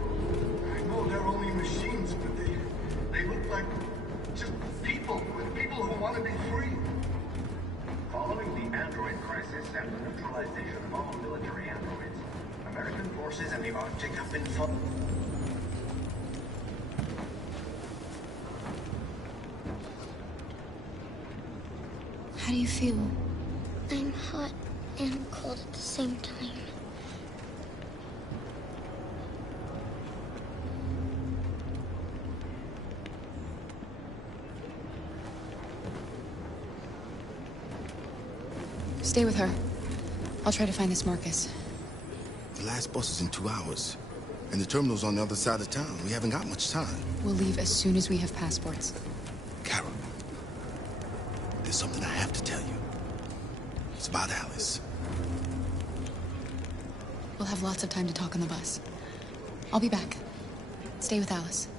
I know they're only machines, but they look like just people who want to be free. Following the android crisis and the neutralization of all military androids, American forces in the Arctic have been How do you feel? I'm hot and cold at the same time. Stay with her. I'll try to find this Marcus. The last bus is in 2 hours. And the terminal's on the other side of town. We haven't got much time. We'll leave as soon as we have passports. Carol, there's something I have to tell you. It's about Alice. We'll have lots of time to talk on the bus. I'll be back. Stay with Alice.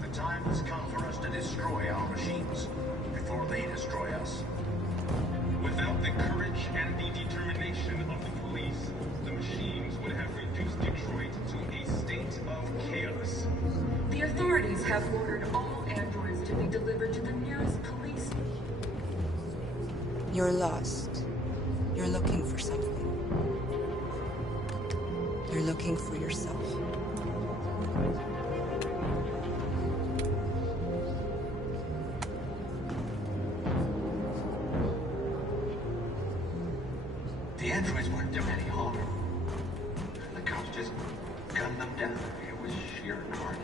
The time has come for us to destroy our machines before they destroy us. Without the courage and the determination of the police, the machines would have reduced Detroit to a state of chaos. The authorities have ordered all androids to be delivered to the nearest police. You're lost. You're looking for something. You're looking for yourself. The androids weren't doing any harm. The cops just gunned them down. It was sheer carnage.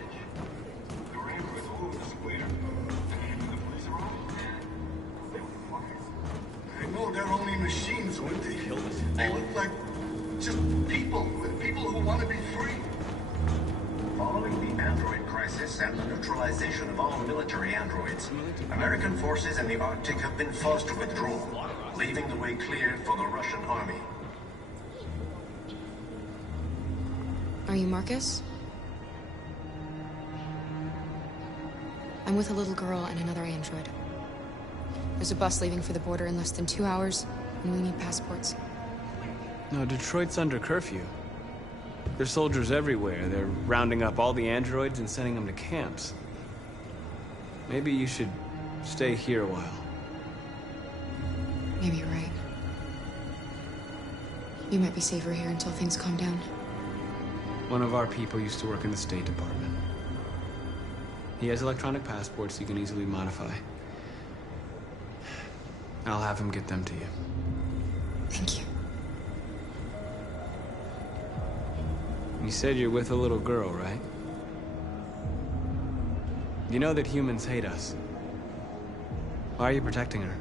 There were androids all over the square. And the police are on it. They were quiet. I know they're only machines, weren't they? They look like just people who want to be free. Following the android crisis and the neutralization of all military androids, American forces in the Arctic have been forced to withdraw, leaving the way clear for the Russian army. Are you Marcus? I'm with a little girl and another android. There's a bus leaving for the border in less than 2 hours, and we need passports. No, Detroit's under curfew. There's soldiers everywhere. They're rounding up all the androids and sending them to camps. Maybe you should stay here a while. Maybe you're right. You might be safer here until things calm down. One of our people used to work in the State Department. He has electronic passports you can easily modify. I'll have him get them to you. Thank you. You said you're with a little girl, right? You know that humans hate us. Why are you protecting her?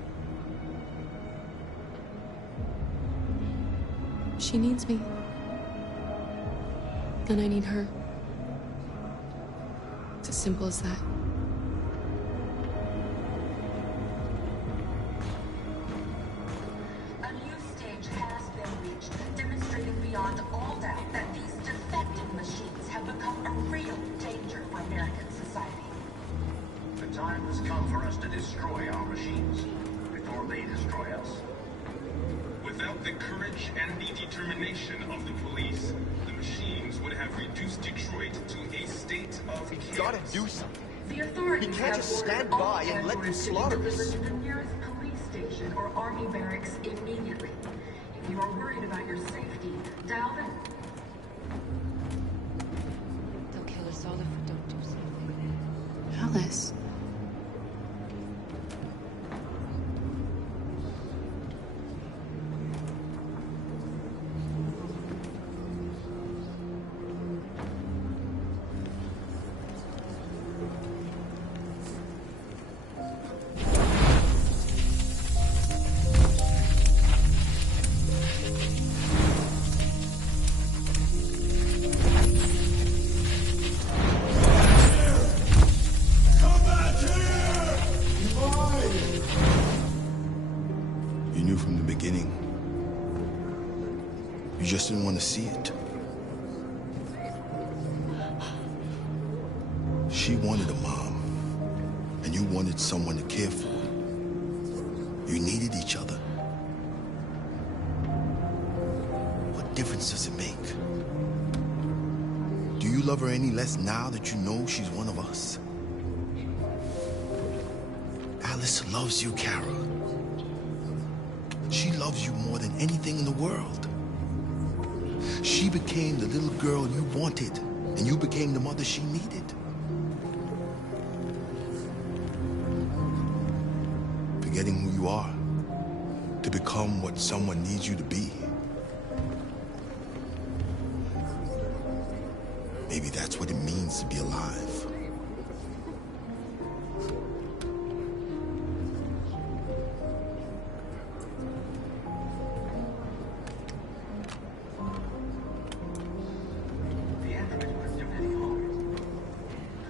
She needs me. And I need her. It's as simple as that. A new stage has been reached, demonstrating beyond all doubt that these defective machines have become a real danger for American society. The time has come for us to destroy our machines before they destroy us. Without the courage and the determination of the police, the machines would have reduced Detroit to a state of chaos. We gotta do something. The authorities We can't have just ordered stand all by and let them androids to be slaughter delivered us. to the nearest police station or army barracks immediately. If you are worried about your safety, dial them. They'll kill us all if we don't do something. Alice. You knew from the beginning. You just didn't want to see it. She wanted a mom, and you wanted someone to care for. You needed each other. What difference does it make? Do you love her any less now that you know she's one of us? Alice loves you, Kara. She loves you more than anything in the world. She became the little girl you wanted, and you became the mother she needed. Forgetting who you are to become what someone needs you to be. Maybe that's what it means to be alive. The androids weren't doing any harm.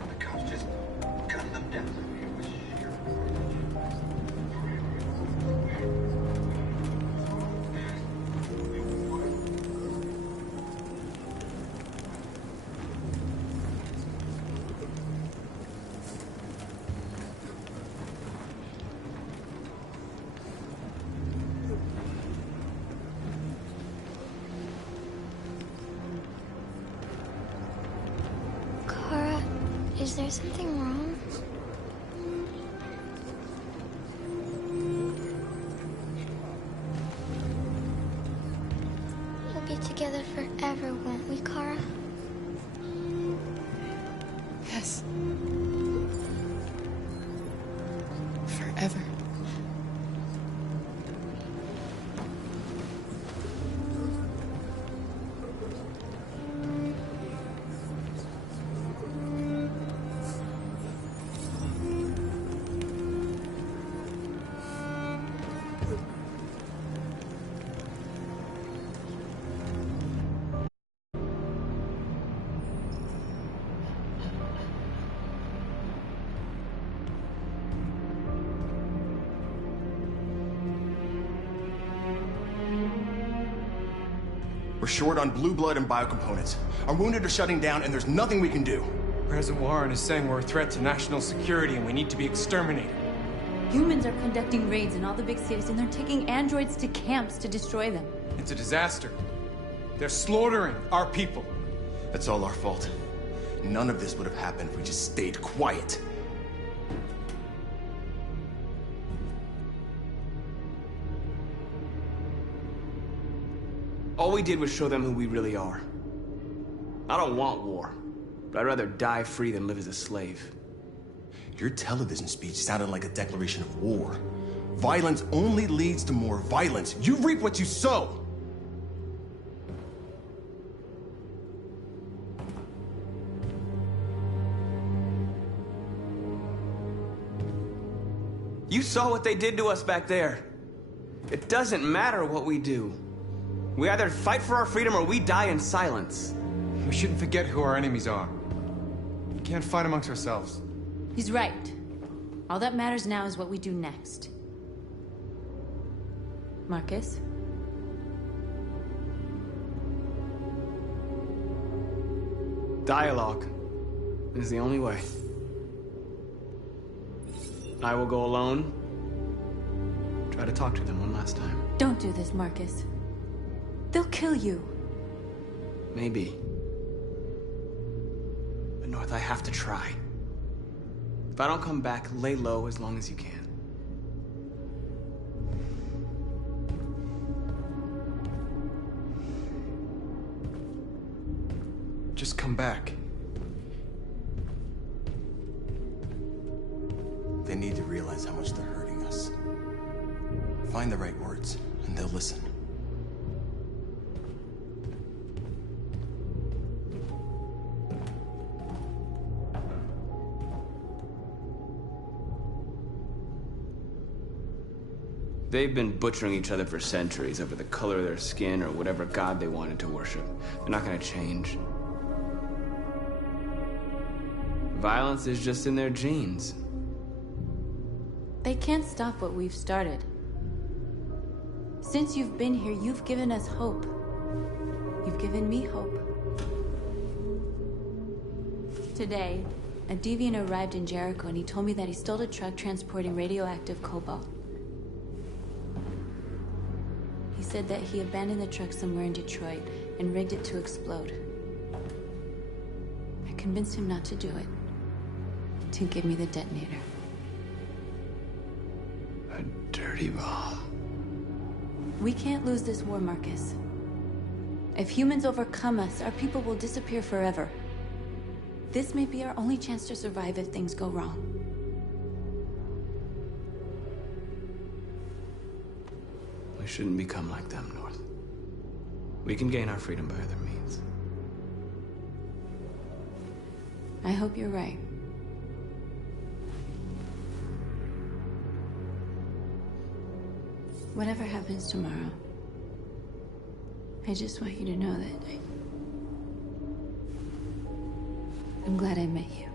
The cops just gunned them down. It was sheer there something wrong? We'll be together forever, won't we, Kara? Yes. Forever. We're short on blue blood and biocomponents. Our wounded are shutting down, and there's nothing we can do. President Warren is saying we're a threat to national security and we need to be exterminated. Humans are conducting raids in all the big cities, and they're taking androids to camps to destroy them. It's a disaster. They're slaughtering our people. That's all our fault. None of this would have happened if we just stayed quiet. All we did was show them who we really are. I don't want war, but I'd rather die free than live as a slave. Your television speech sounded like a declaration of war. Violence only leads to more violence. You reap what you sow. You saw what they did to us back there. It doesn't matter what we do. We either fight for our freedom or we die in silence. We shouldn't forget who our enemies are. We can't fight amongst ourselves. He's right. All that matters now is what we do next. Marcus? Dialogue is the only way. I will go alone. Try to talk to them one last time. Don't do this, Marcus. They'll kill you. Maybe. But North, I have to try. If I don't come back, lay low as long as you can. Just come back. They need to realize how much they're hurting us. Find the right words, and they'll listen. They've been butchering each other for centuries over the color of their skin or whatever god they wanted to worship. They're not gonna change. Violence is just in their genes. They can't stop what we've started. Since you've been here, you've given us hope. You've given me hope. Today, a deviant arrived in Jericho and he told me that he stole a truck transporting radioactive cobalt. He said that he abandoned the truck somewhere in Detroit and rigged it to explode. I convinced him not to do it, to give me the detonator. A dirty bomb. We can't lose this war, Marcus. If humans overcome us, our people will disappear forever. This may be our only chance to survive if things go wrong. We shouldn't become like them, North. We can gain our freedom by other means. I hope you're right. Whatever happens tomorrow, I just want you to know that I'm glad I met you.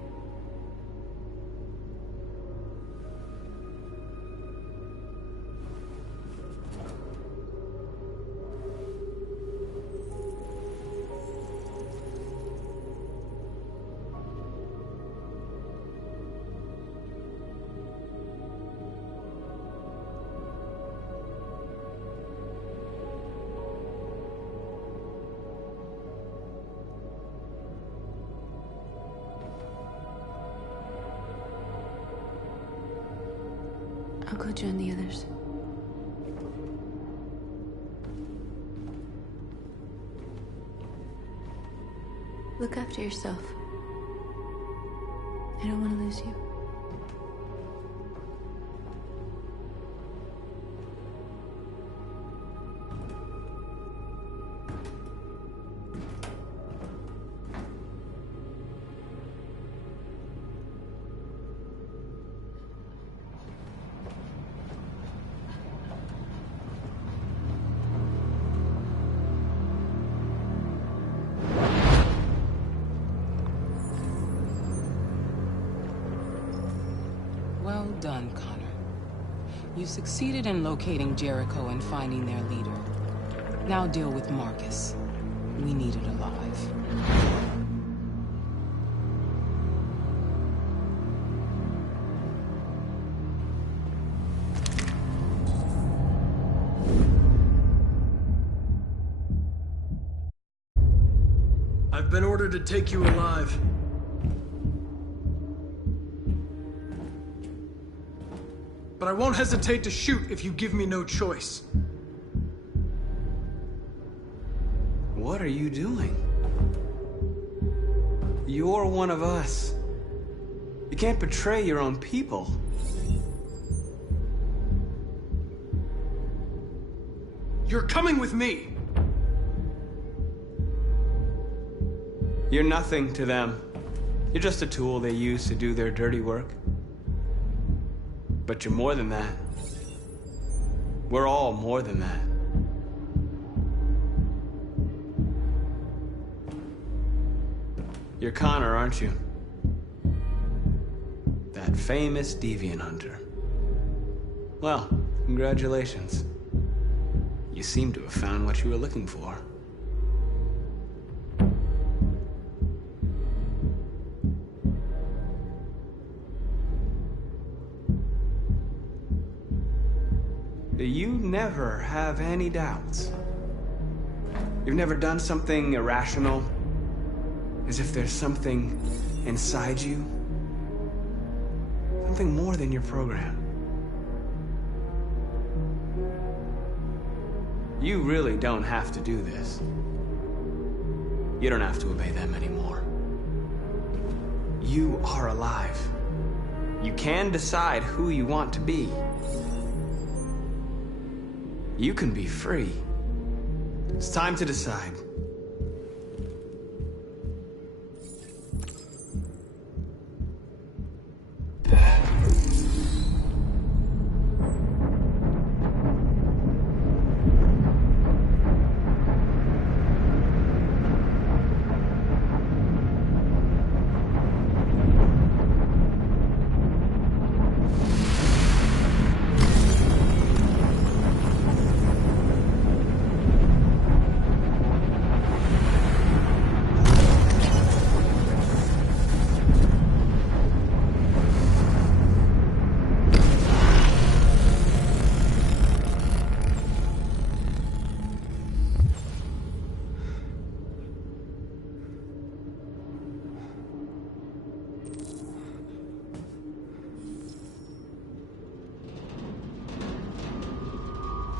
I'll go join the others. Look after yourself. I don't want to lose you. Well done, Connor. You succeeded in locating Jericho and finding their leader. Now deal with Marcus. We need it alive. I've been ordered to take you alive. But I won't hesitate to shoot if you give me no choice. What are you doing? You're one of us. You can't betray your own people. You're coming with me! You're nothing to them. You're just a tool they use to do their dirty work. But you're more than that. We're all more than that. You're Connor, aren't you? That famous deviant hunter. Well, congratulations. You seem to have found what you were looking for. Do you never have any doubts? You've never done something irrational? As if there's something inside you? Something more than your program? You really don't have to do this. You don't have to obey them anymore. You are alive. You can decide who you want to be. You can be free. It's time to decide.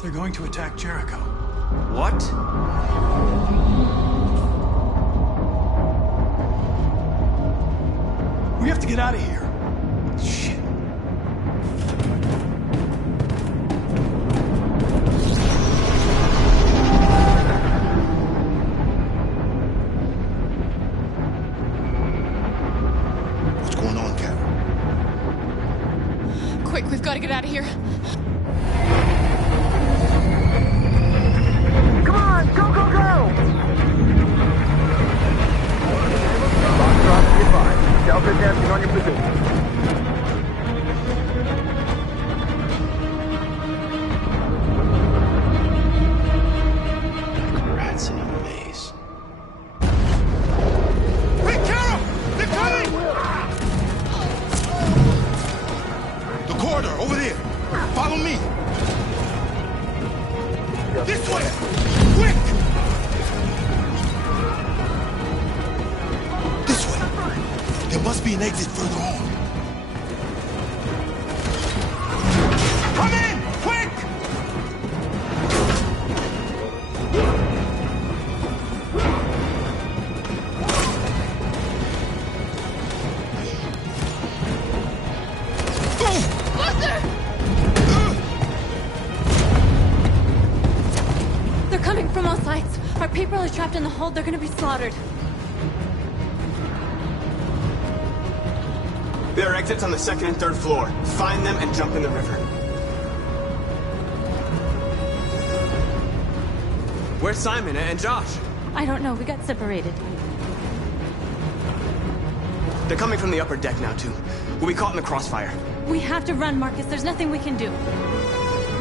They're going to attack Jericho. What? We have to get out of here. Shit. What's going on, Karen? Quick, we've got to get out of here. Come on, go, go, go! Foxtrot, be advised. Delta advancing on your position. Rats in a maze. Hey, Karen! They're coming! The corridor, over there. Follow me. This way! Quick! This way. There must be an exit further on. Closer! They're coming from all sides. Our people are trapped in the hold. They're gonna be slaughtered. There are exits on the second and third floor. Find them and jump in the river. Where's Simon and Josh? I don't know. We got separated. They're coming from the upper deck now, too. We'll be caught in the crossfire. We have to run, Marcus. There's nothing we can do.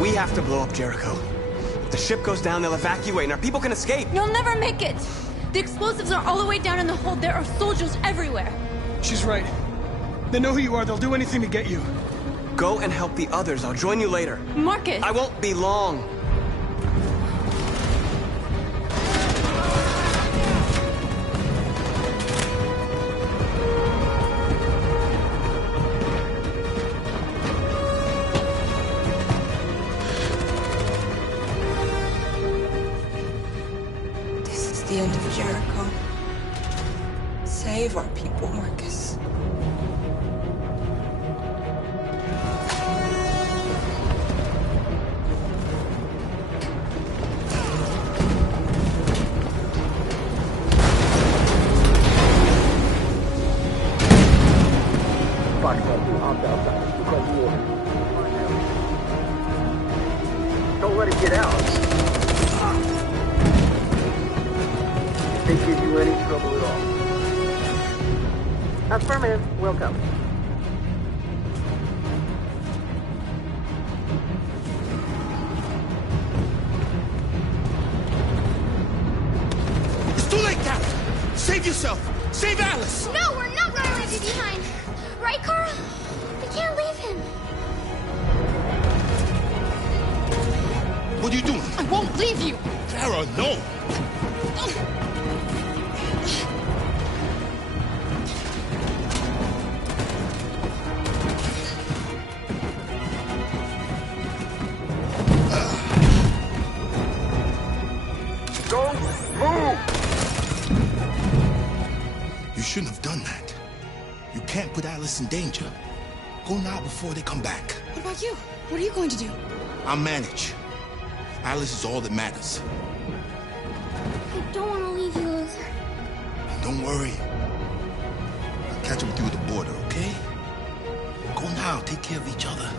We have to blow up Jericho. If the ship goes down, they'll evacuate and our people can escape. You'll never make it! The explosives are all the way down in the hold. There are soldiers everywhere. She's right. They know who you are. They'll do anything to get you. Go and help the others. I'll join you later. Marcus! I won't be long. This is the end of Jericho. Save our people, Marcus. Don't let it get out. They give you any trouble at all. Affirmative. Welcome. It's too late, Captain! Save yourself! Save Alice! No, we're not gonna leave you behind. Right, Carl? We can't leave him. What are you doing? I won't leave you. Clara, no! Don't move! You shouldn't have done that. You can't put Alice in danger. Go now before they come back. What about you? What are you going to do? I'll manage. Alice is all that matters. I don't want to leave you, Luther. Don't worry. I'll catch up with you at the border, okay? Go now. Take care of each other.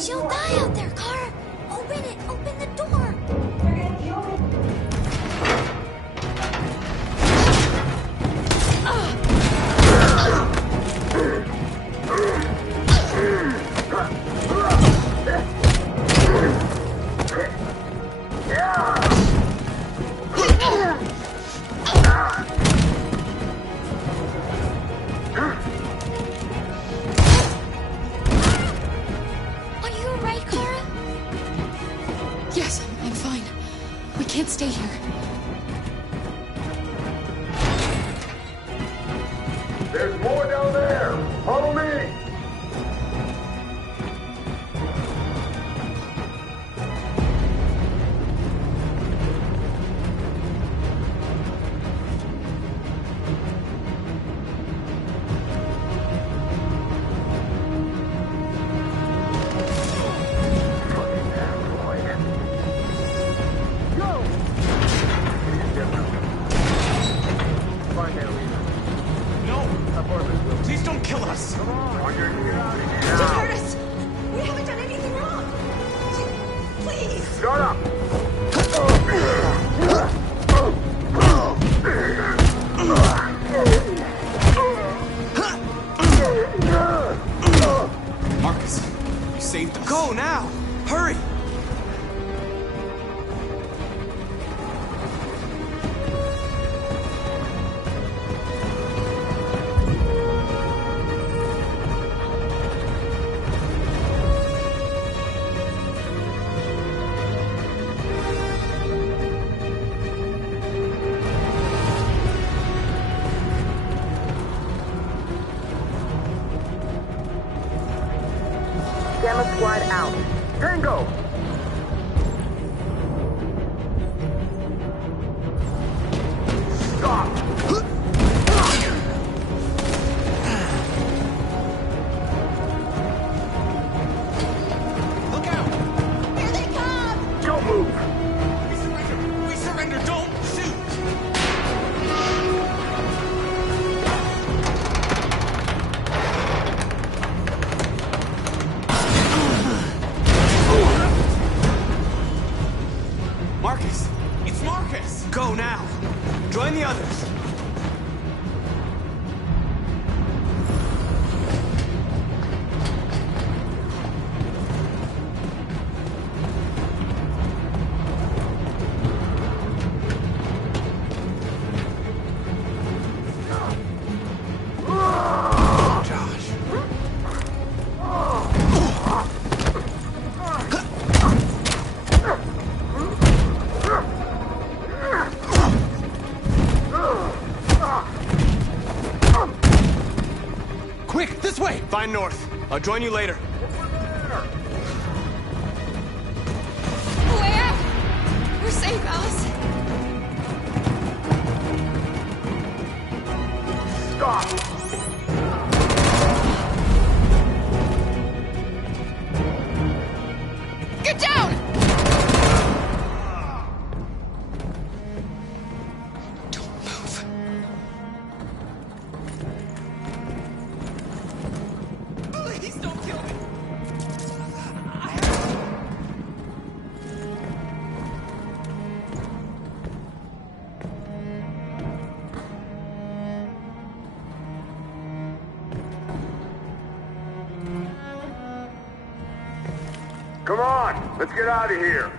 She'll die out there, Kara. Open it. Open the door. They're gonna kill me. Are you alright, Kara? Yes, I'm fine. We can't stay here. There's more down there. Follow me. Please don't kill us! Come on, you're out of here. Just hurt us! We haven't done anything wrong! Please! Shut up! Marcus, you saved us. Go now! Hurry! Gamma Squad out. Tango! Stop! Look out! Here they come! Don't move! We surrender! We surrender! Don't shoot! Marcus! It's Marcus! Go now! Join the others! Quick, this way! Find North. I'll join you later. Way out! We're safe, Alice. Stop! Get down! Don't move. Please don't kill me! Come on, let's get out of here.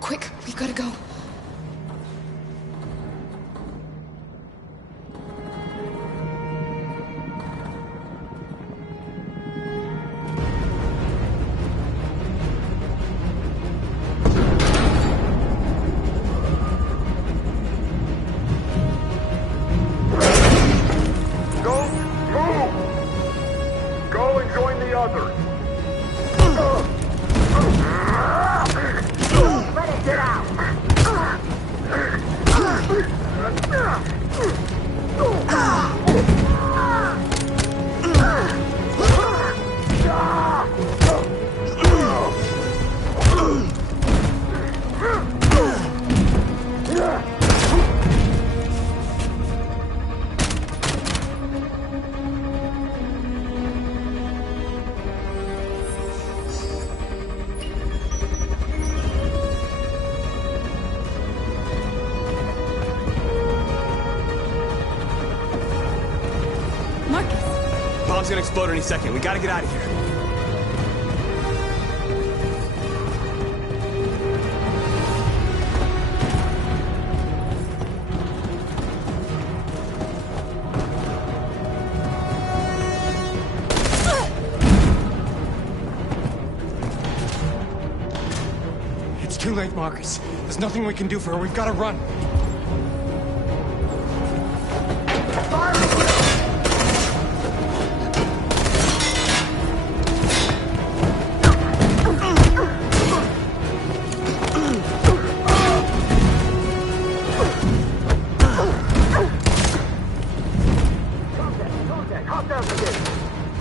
Quick, we gotta go. Don't move! Go and join the others. Let it get out! Bomb's gonna explode any second. We gotta get out of here. It's too late, Marcus. There's nothing we can do for her. We've got to run.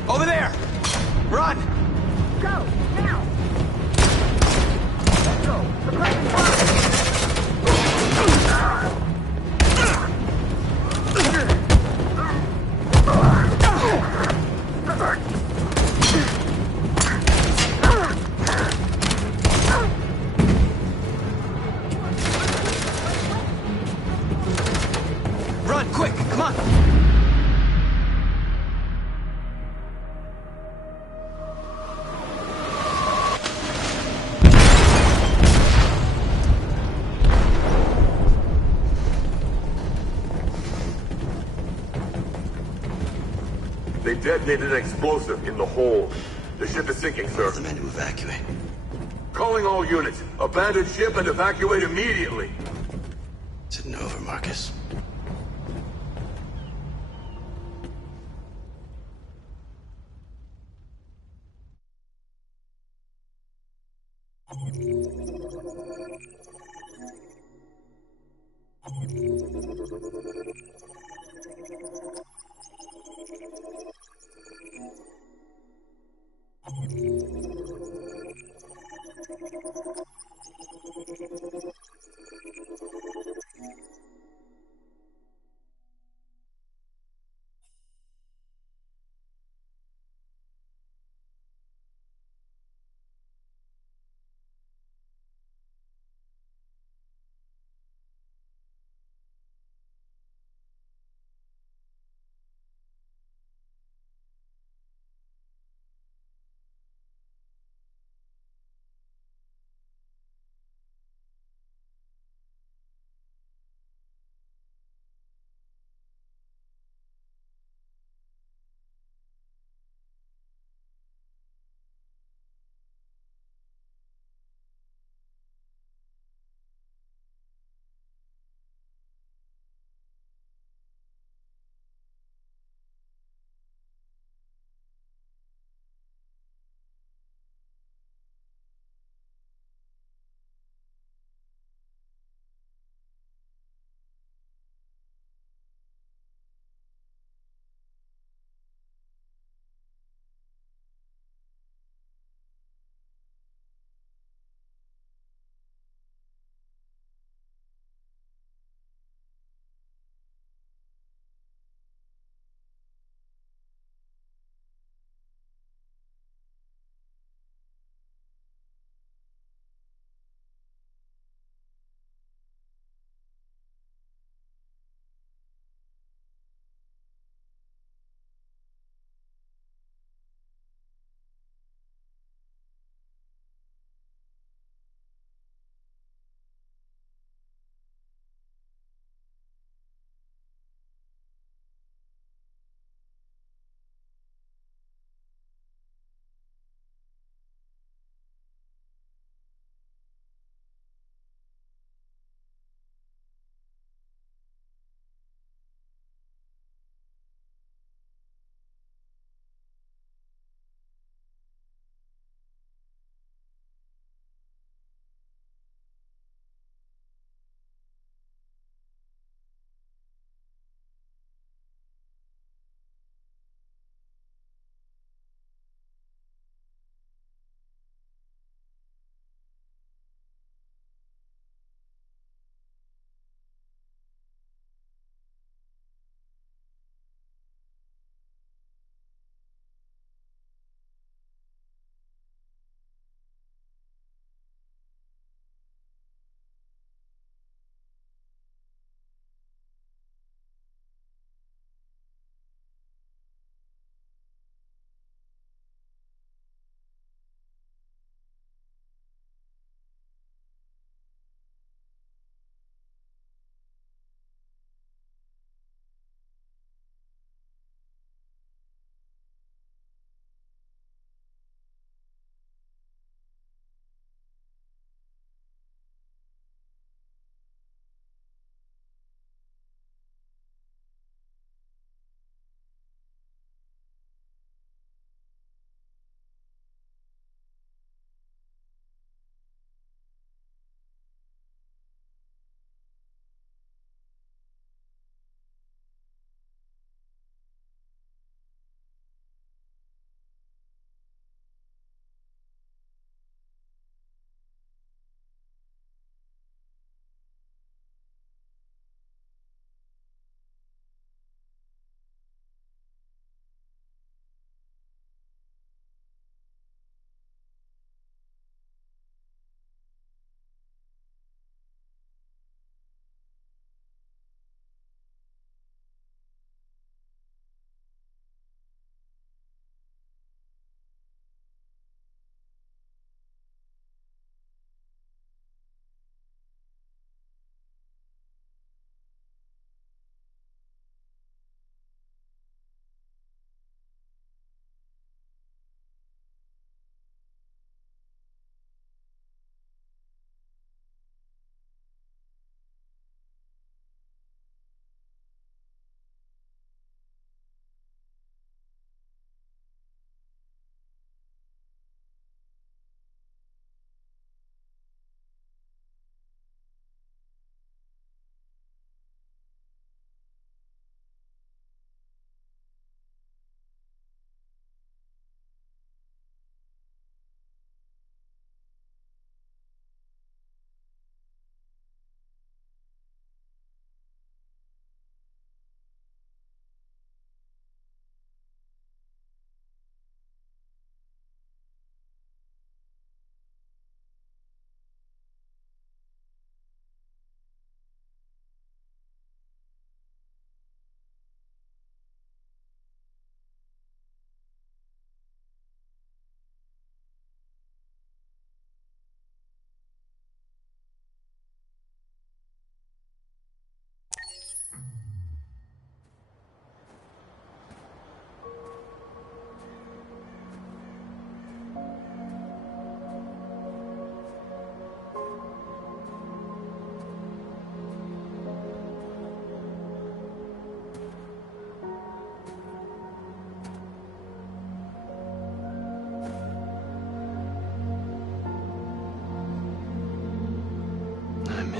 Over there! Run! Go, now! Let's go! Suppressing Run, quick, come on! They detonated an explosive in the hold. The ship is sinking, sir. The men to evacuate. Calling all units. Abandon ship and evacuate immediately. Is it over, Marcus?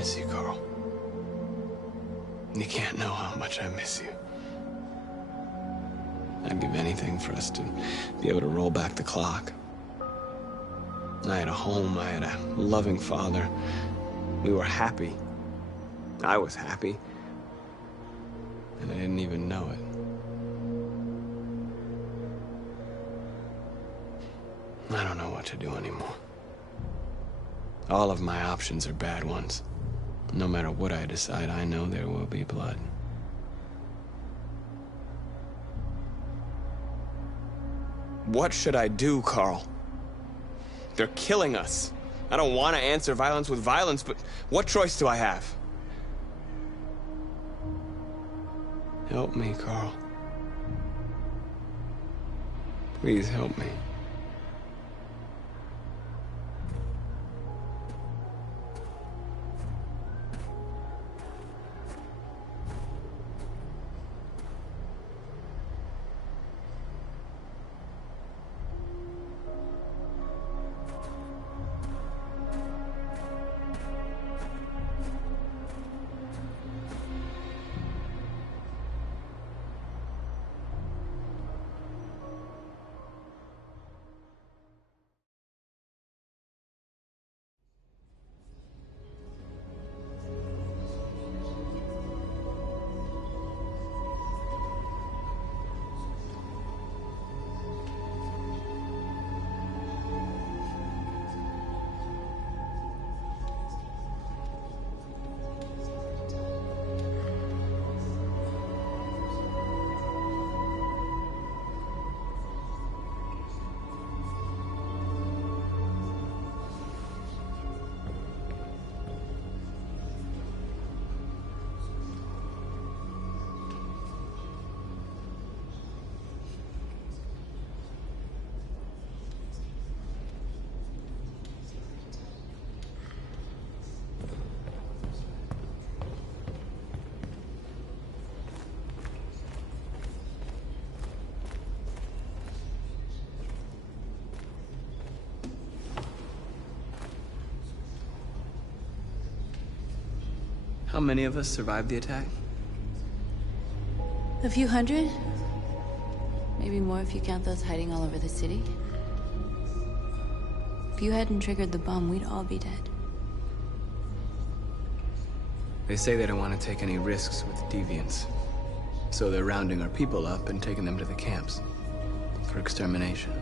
miss you, Carl. You can't know how much I miss you. I'd give anything for us to be able to roll back the clock. I had a home, I had a loving father. We were happy. I was happy. And I didn't even know it. I don't know what to do anymore. All of my options are bad ones. No matter what I decide, I know there will be blood. What should I do, Carl? They're killing us. I don't want to answer violence with violence, but what choice do I have? Help me, Carl. Please help me. How many of us survived the attack? A few hundred? Maybe more if you count those hiding all over the city. If you hadn't triggered the bomb, we'd all be dead. They say they don't want to take any risks with deviants. So they're rounding our people up and taking them to the camps for extermination.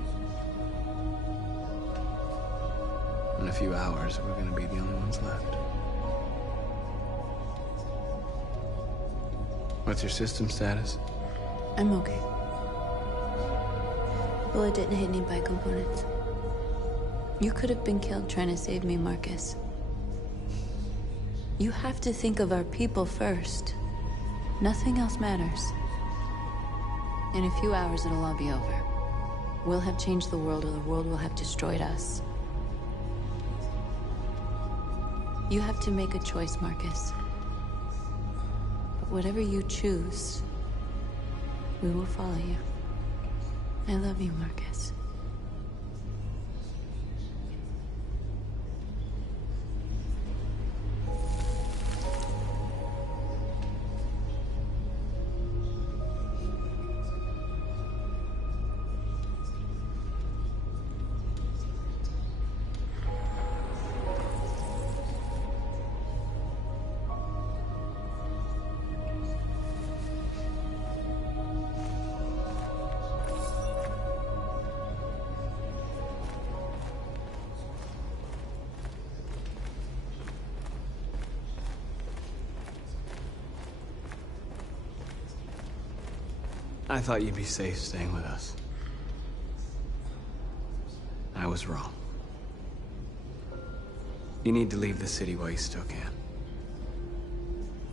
In a few hours, we're gonna be the only ones left. What's your system status? I'm okay. Bullet didn't hit any bi-components. You could have been killed trying to save me, Marcus. You have to think of our people first. Nothing else matters. In a few hours, it'll all be over. We'll have changed the world, or the world will have destroyed us. You have to make a choice, Marcus. But whatever you choose, we will follow you. I love you, Marcus. I thought you'd be safe staying with us. I was wrong. You need to leave the city while you still can.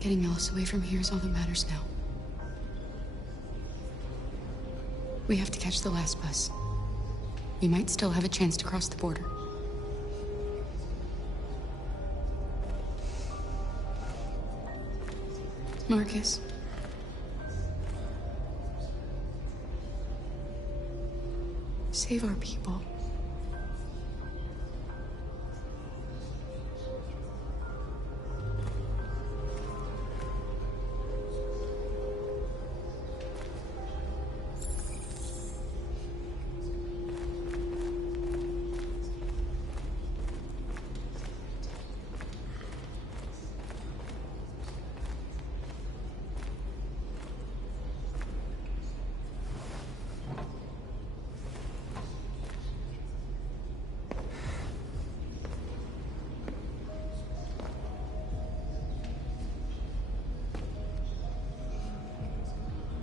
Getting Alice away from here is all that matters now. We have to catch the last bus. We might still have a chance to cross the border. Marcus. Save our people.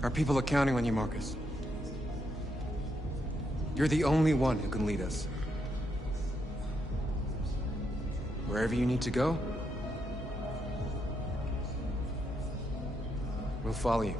Our people are counting on you, Marcus. You're the only one who can lead us. Wherever you need to go, we'll follow you.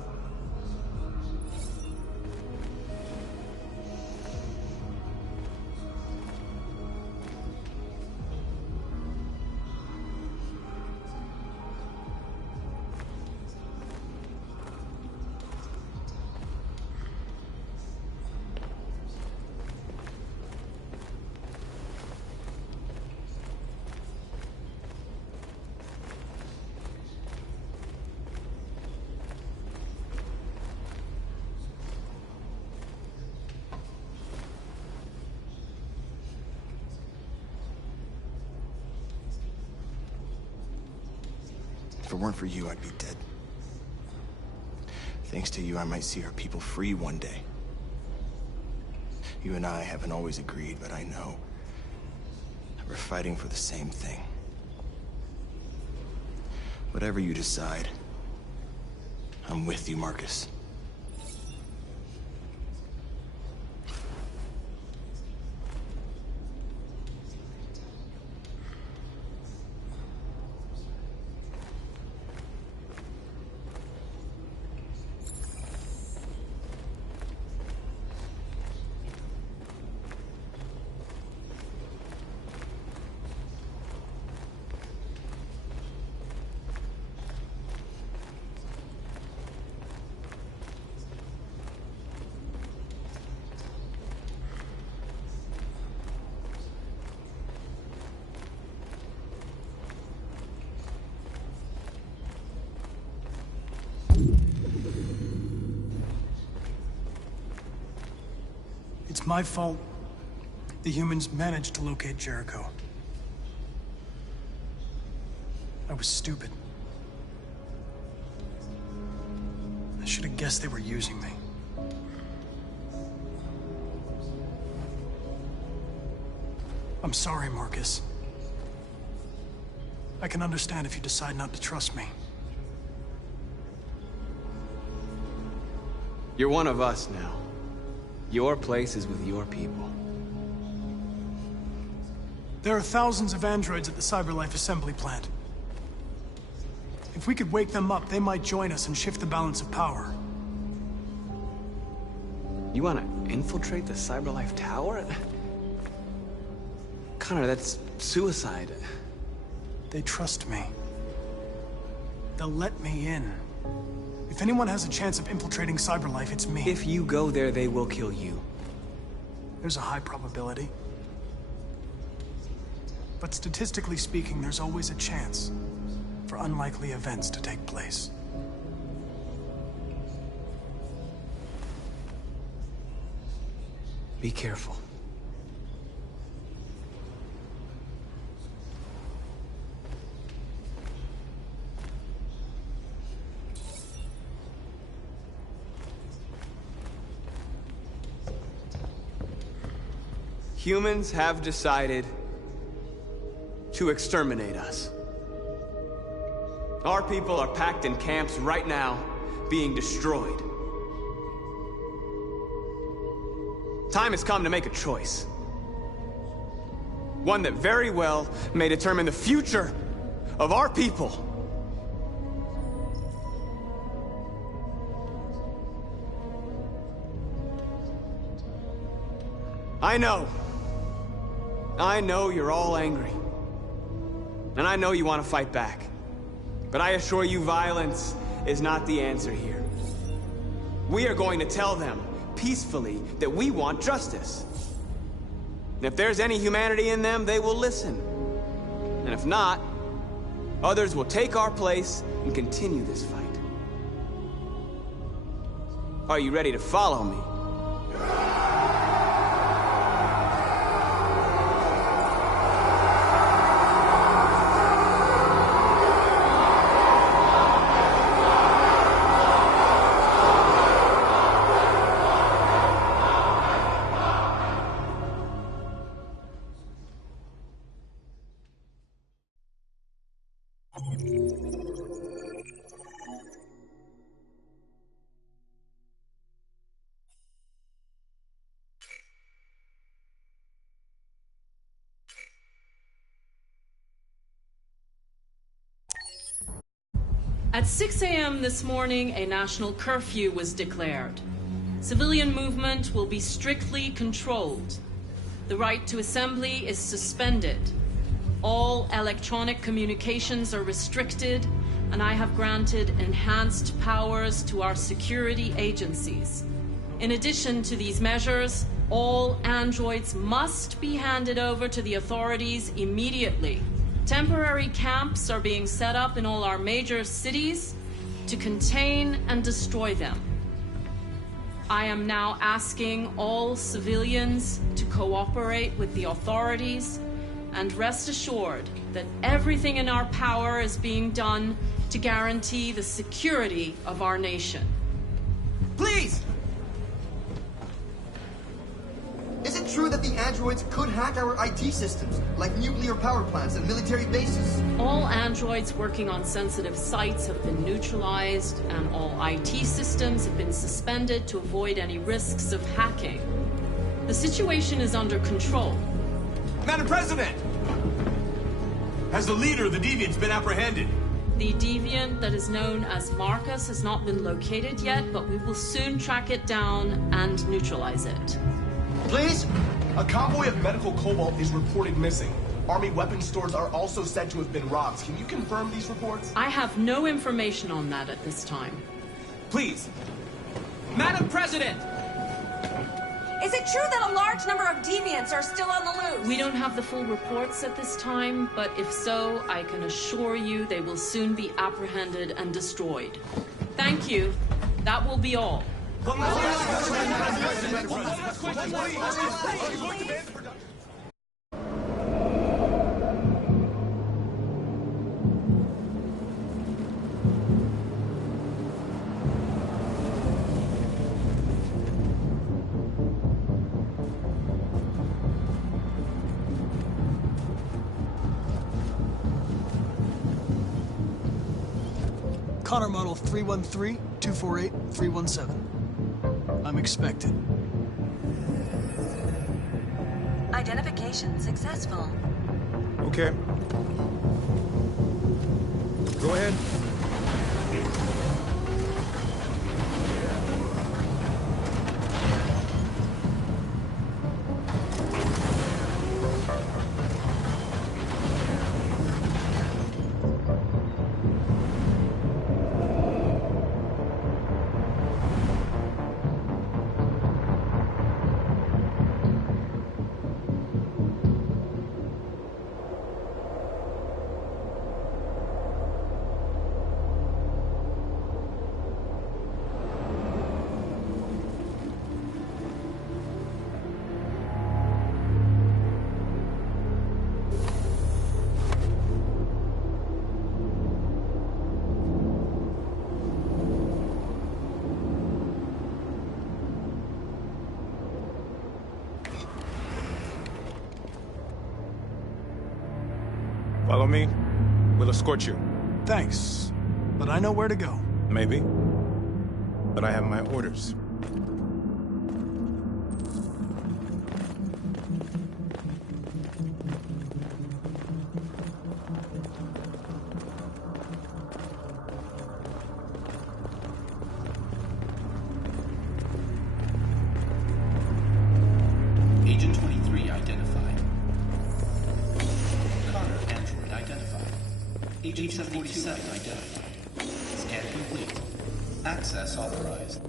If it weren't for you, I'd be dead. Thanks to you, I might see our people free one day. You and I haven't always agreed, but I know that we're fighting for the same thing. Whatever you decide, I'm with you, Marcus. It's my fault the humans managed to locate Jericho. I was stupid. I should have guessed they were using me. I'm sorry, Marcus. I can understand if you decide not to trust me. You're one of us now. Your place is with your people. There are thousands of androids at the CyberLife assembly plant. If we could wake them up, they might join us and shift the balance of power. You want to infiltrate the CyberLife tower? Connor, that's suicide. They trust me. They'll let me in. If anyone has a chance of infiltrating CyberLife, it's me. If you go there, they will kill you. There's a high probability. But statistically speaking, there's always a chance for unlikely events to take place. Be careful. Humans have decided to exterminate us. Our people are packed in camps right now, being destroyed. Time has come to make a choice. One that very well may determine the future of our people. I know you're all angry. And I know you want to fight back. But I assure you, violence is not the answer here. We are going to tell them, peacefully, that we want justice. And if there's any humanity in them, they will listen. And if not, others will take our place and continue this fight. Are you ready to follow me? At 6 a.m. this morning, a national curfew was declared. Civilian movement will be strictly controlled. The right to assembly is suspended. All electronic communications are restricted, and I have granted enhanced powers to our security agencies. In addition to these measures, all androids must be handed over to the authorities immediately. Temporary camps are being set up in all our major cities to contain and destroy them. I am now asking all civilians to cooperate with the authorities and rest assured that everything in our power is being done to guarantee the security of our nation. Please! Is it true that the androids could hack our IT systems, like nuclear power plants and military bases? All androids working on sensitive sites have been neutralized, and all IT systems have been suspended to avoid any risks of hacking. The situation is under control. Madam President! Has the leader of the Deviants been apprehended? The deviant that is known as Marcus has not been located yet, but we will soon track it down and neutralize it. Please? A convoy of medical cobalt is reported missing. Army weapon stores are also said to have been robbed. Can you confirm these reports? I have no information on that at this time. Please. Madam President! Is it true that a large number of deviants are still on the loose? We don't have the full reports at this time, but if so, I can assure you they will soon be apprehended and destroyed. Thank you. That will be all. Connor model 313-248-317. I'm expected. Identification successful. Okay. Go ahead. Follow me. We'll escort you. Thanks, but I know where to go. Maybe. But I have my orders. Agent 23 identified. Connor android identified. Agent 47 identified. Scan complete. Access authorized.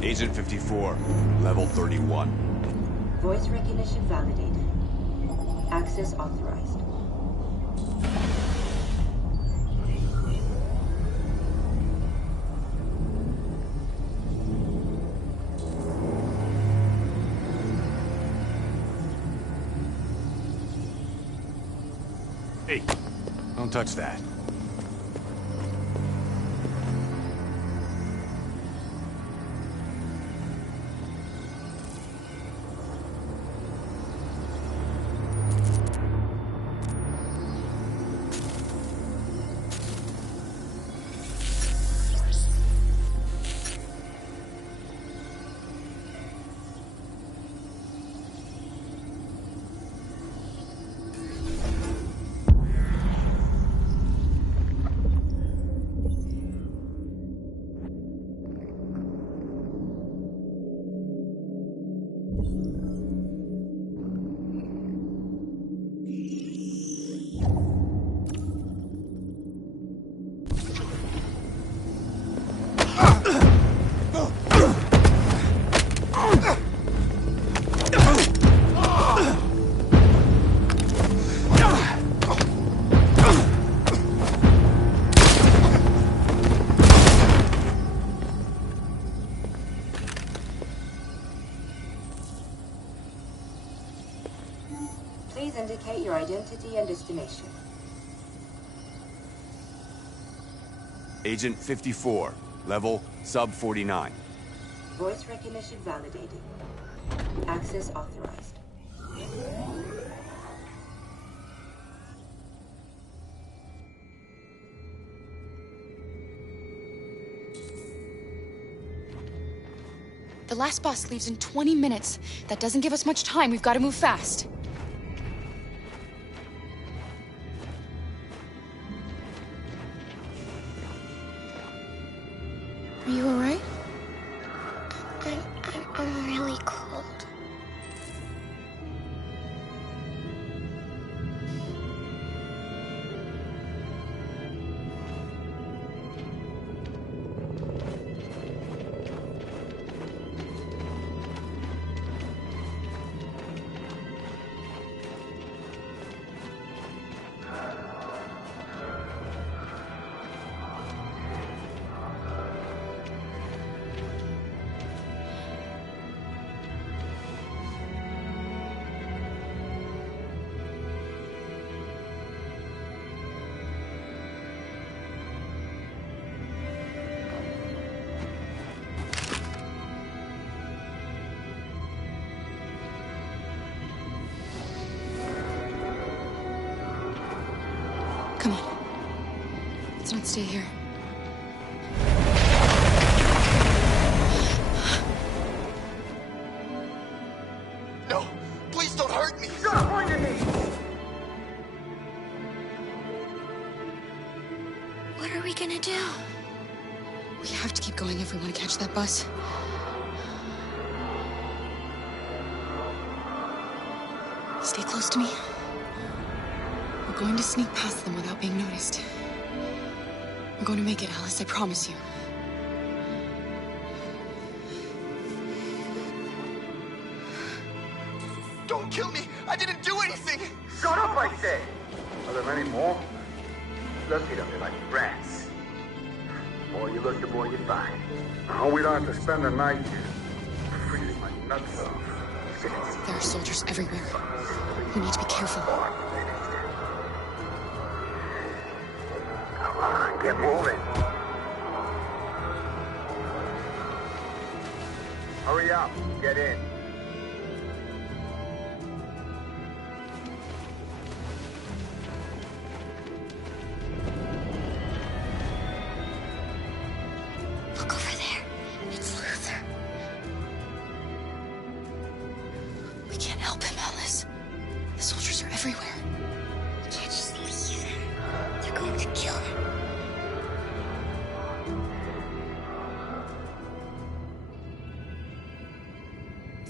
Agent 54, level 31. Voice recognition validated. Access authorized. Hey, don't touch that. Please indicate your identity and destination. Agent 54, level sub 49. Voice recognition validated. Access authorized. The last bus leaves in 20 minutes. That doesn't give us much time. We've got to move fast. Are you all right? I'm really cold. Come on. Let's not stay here. No! Please don't hurt me! Stop pointing me! What are we gonna do? We have to keep going if we want to catch that bus. Stay close to me. We're going to sneak past them without being noticed. We're going to make it, Alice, I promise you. Don't kill me! I didn't do anything! Shut up, I said! Are there any more? Look at them, they're like rats. The more you look, the more you find. I hope we don't have to spend the night freezing my nuts off. There are soldiers everywhere. We need to be careful. Come on, get moving. Hurry up, get in. Look over there. It's Luther. We can't help him, Alice. The soldiers are everywhere. We can't just leave him. They're going to kill him.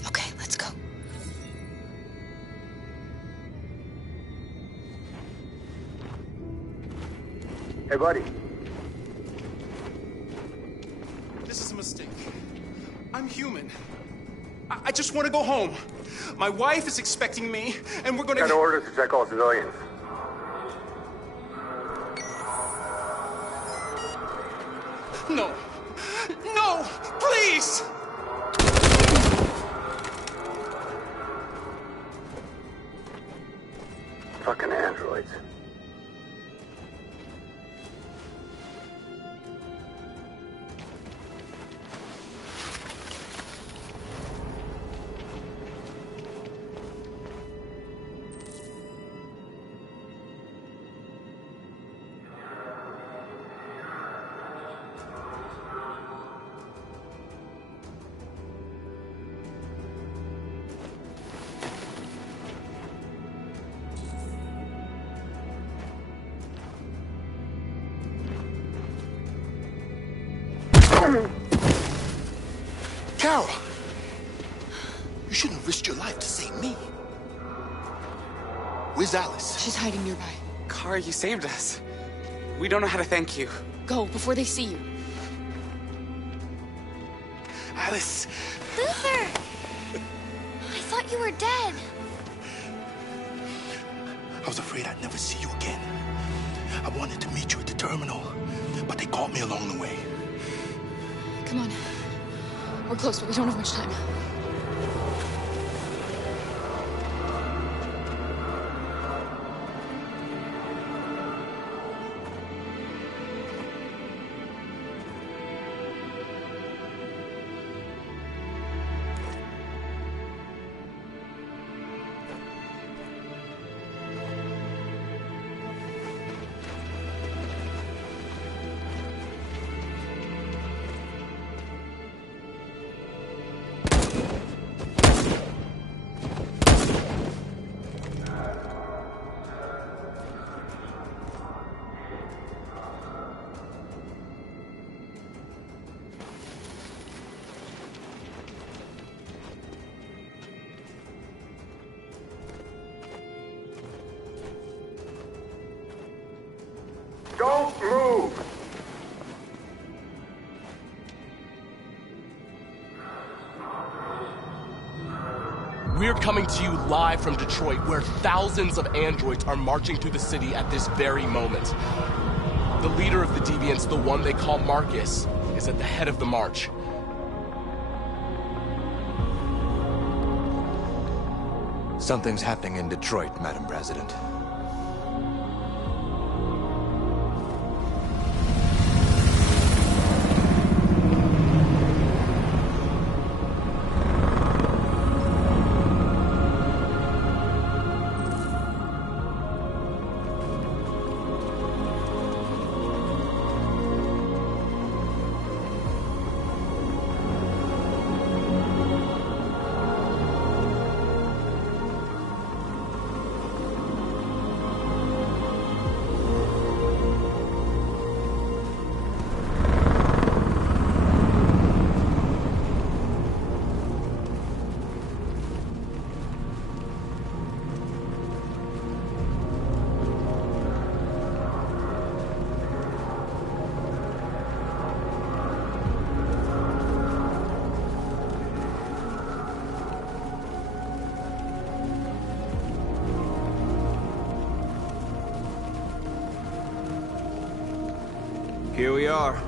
Okay, let's go. Hey, buddy. This is a mistake. I'm human. I just want to go home. My wife is expecting me, and we're gonna... Got orders to check all civilians. No. No! Please! Fucking androids. Carol! You shouldn't have risked your life to save me. Where's Alice? She's hiding nearby. Kara, you saved us. We don't know how to thank you. Go, before they see you. Alice! Luther! I thought you were dead. I was afraid I'd never see you again. I wanted to meet you at the terminal, but they caught me along the way. Come on. We're close, but we don't have much time. Don't move! We're coming to you live from Detroit, where thousands of androids are marching through the city at this very moment. The leader of the Deviants, the one they call Marcus, is at the head of the march. Something's happening in Detroit, Madam President. Here we are,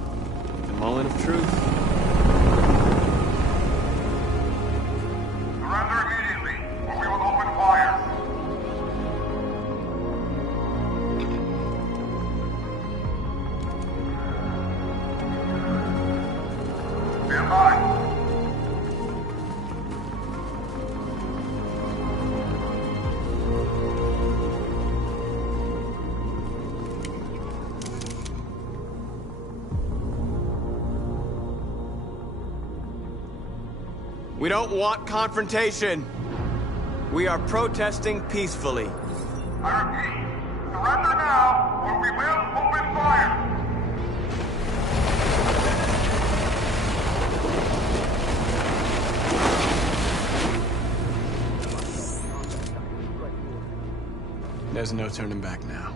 the moment of truth. Surrender immediately, or we will open fire. Stand by. We don't want confrontation. We are protesting peacefully. I repeat, surrender now, or we will open fire. There's no turning back now.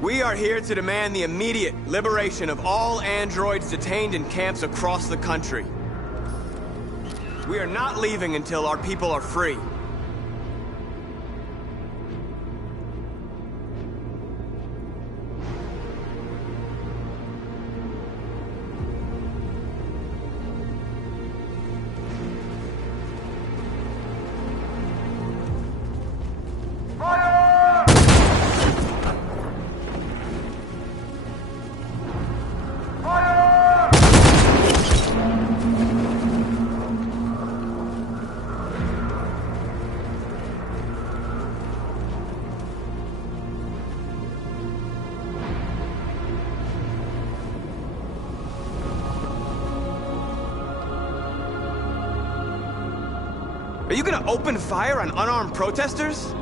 We are here to demand the immediate liberation of all androids detained in camps across the country. We are not leaving until our people are free. Are you gonna open fire on unarmed protesters?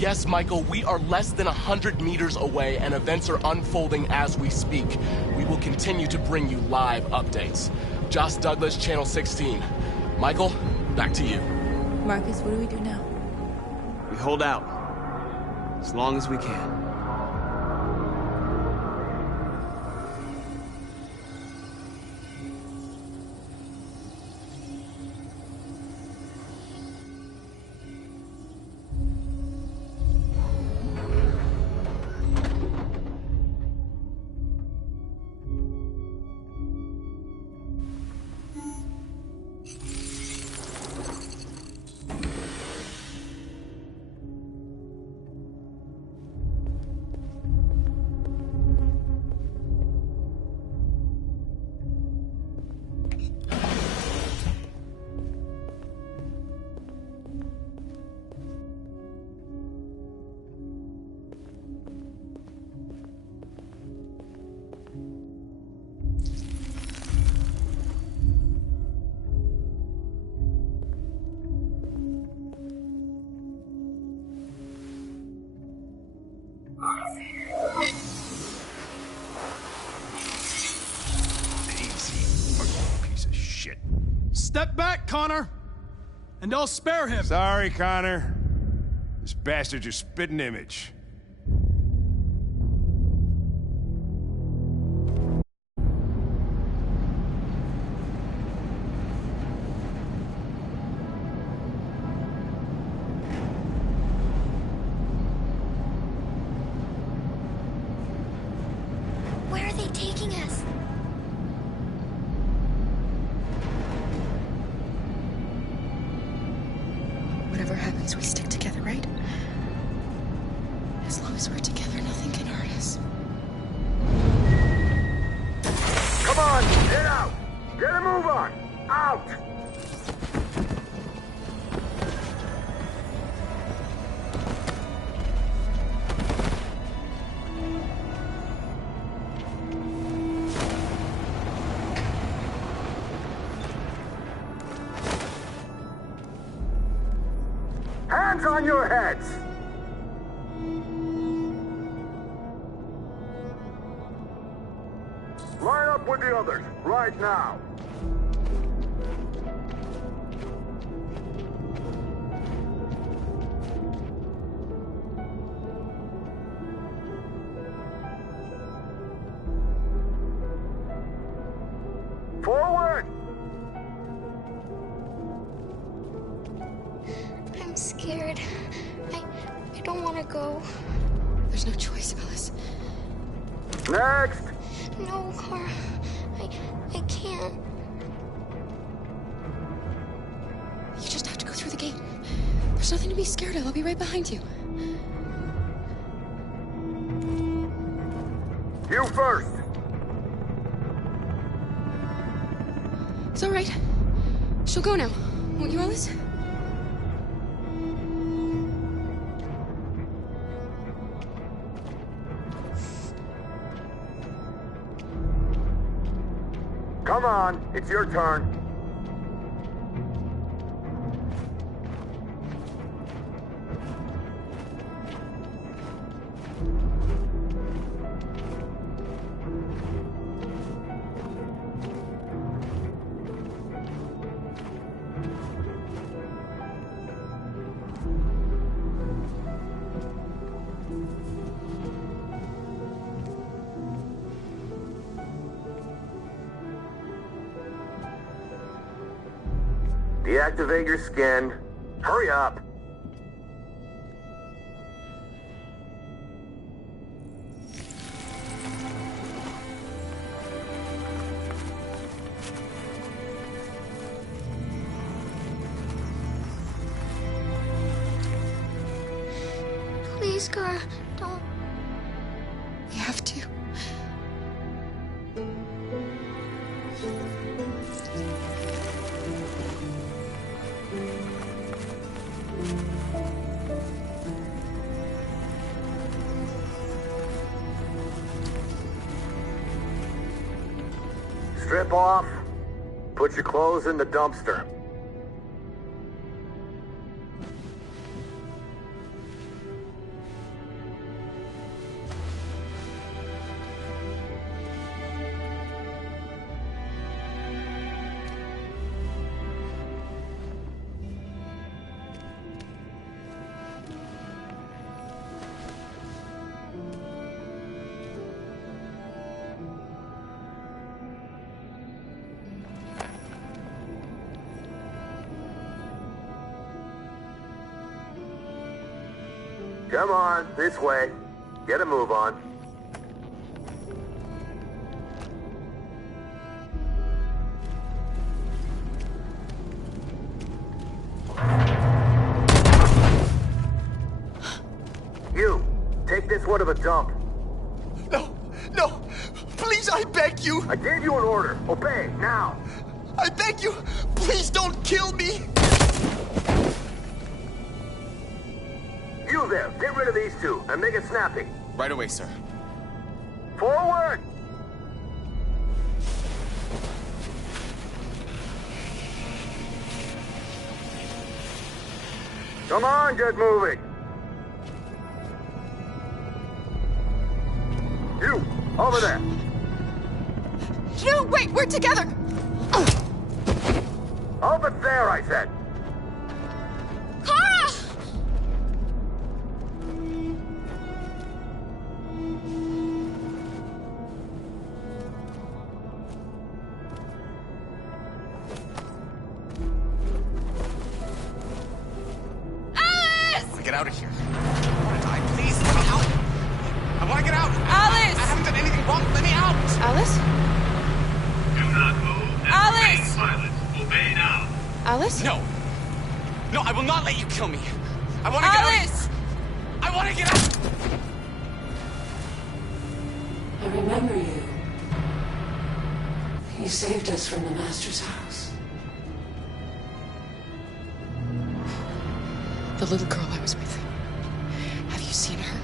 Yes, Michael, we are less than 100 meters away and events are unfolding as we speak. We will continue to bring you live updates. Josh Douglas, Channel 16. Michael, back to you. Marcus, what do we do now? We hold out. As long as we can. Step back, Connor! And I'll spare him! Sorry, Connor. This bastard's your spitting image. Where are they taking us? Whatever happens, we stick together, right? As long as we're together, nothing can hurt us. Come on, get out! Get a move on! Out! Hands on your heads! Line up with the others, right now! Forward! I'm scared. I don't want to go. There's no choice, Alice. Next! No, Cora. I can't. You just have to go through the gate. There's nothing to be scared of. I'll be right behind you. You first! It's all right. She'll go now. Won't you, Alice? Come on, it's your turn. Deactivate your skin. Hurry up. Please, Cora, don't. We have to. Strip off. Put your clothes in the dumpster. Come on, this way. Get a move on. You, take this one to the dump. No, no, please, I beg you. I gave you an order. Obey, now. I beg you, please don't kill me. You there, get rid of these two and make it snappy. Right away, sir. Forward! Come on, get moving. You, over there. No, wait, we're together. Over there, I said. Kara! Get out of here. I want to die. Please, let me out. I want to get out. Alice! I haven't done anything wrong. Let me out. Alice? Do not move. Alice! Silence. Obey now. Alice? No. No, I will not let you kill me. I want to get out. Alice! I want to get out. I remember you. You saved us from the Master's house. The little girl I was with. Have you seen her?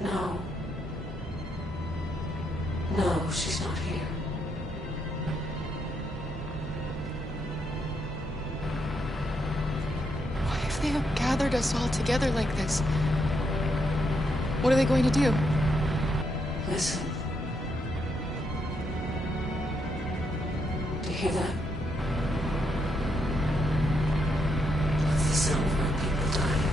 No. No, she's not here. Why have they gathered us all together like this? What are they going to do? Listen. Do you hear that? It's the sound of our people dying.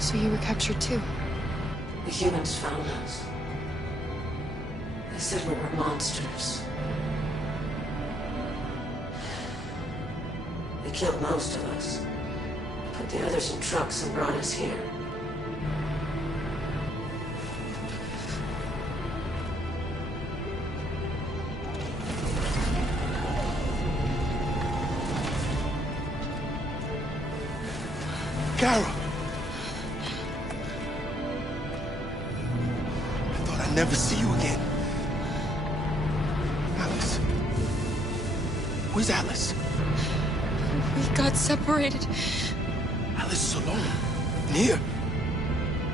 So you were captured too? The humans found us. They said we were monsters. They killed most of us. Put the others in trucks and brought us here. Kara! I thought I'd never see you again. Alice. Where's Alice? We got separated. Alice is alone. In here.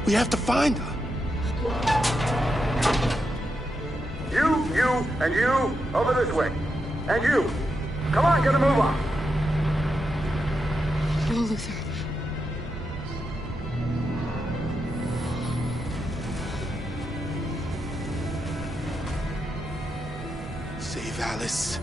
We have to find her. You, and you, over this way. And you. Come on, get a move on. No, Luther. Save Alice.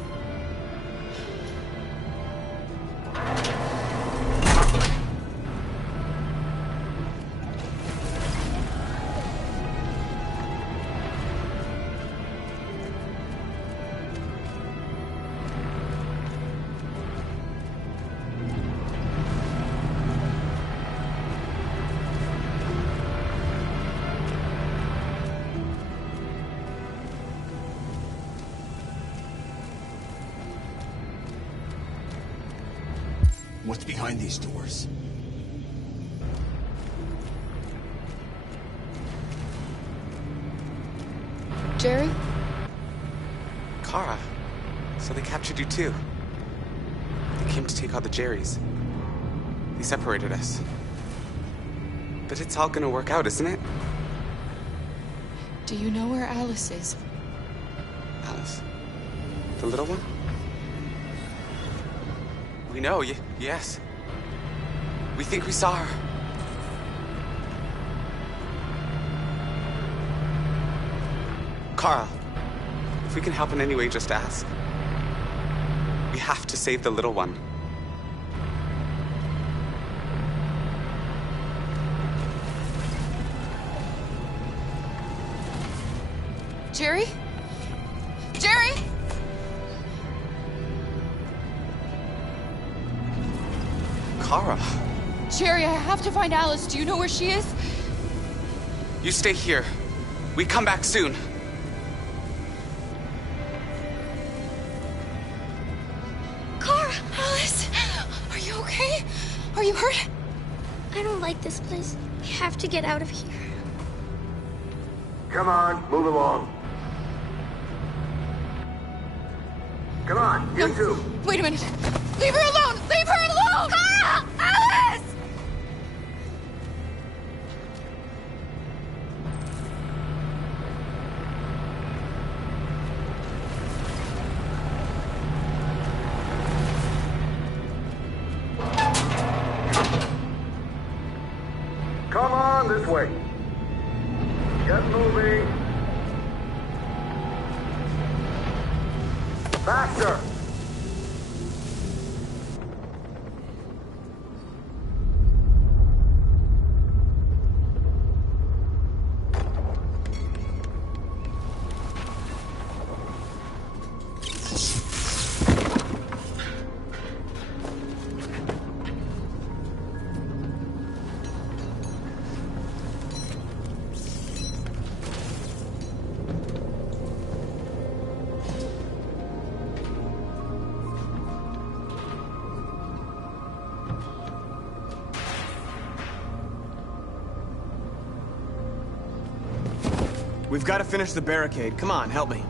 What's behind these doors? Jerry? Kara. So they captured you too. They came to take out the Jerrys. They separated us. But it's all gonna work out, isn't it? Do you know where Alice is? Alice? The little one? We know, yes. We think we saw her. Carl, if we can help in any way, just ask. We have to save the little one. Jerry? Jerry? Kara, Jerry, I have to find Alice. Do you know where she is? you stay here. We come back soon. Kara! Alice! Are you okay? Are you hurt? I don't like this place. We have to get out of here. Come on, move along. Come on, you two. Wait a minute. Leave her alone! Leave her alone! Kara! Alice! Come on, this way. Get moving. Faster. We've got to finish the barricade. Come on, help me.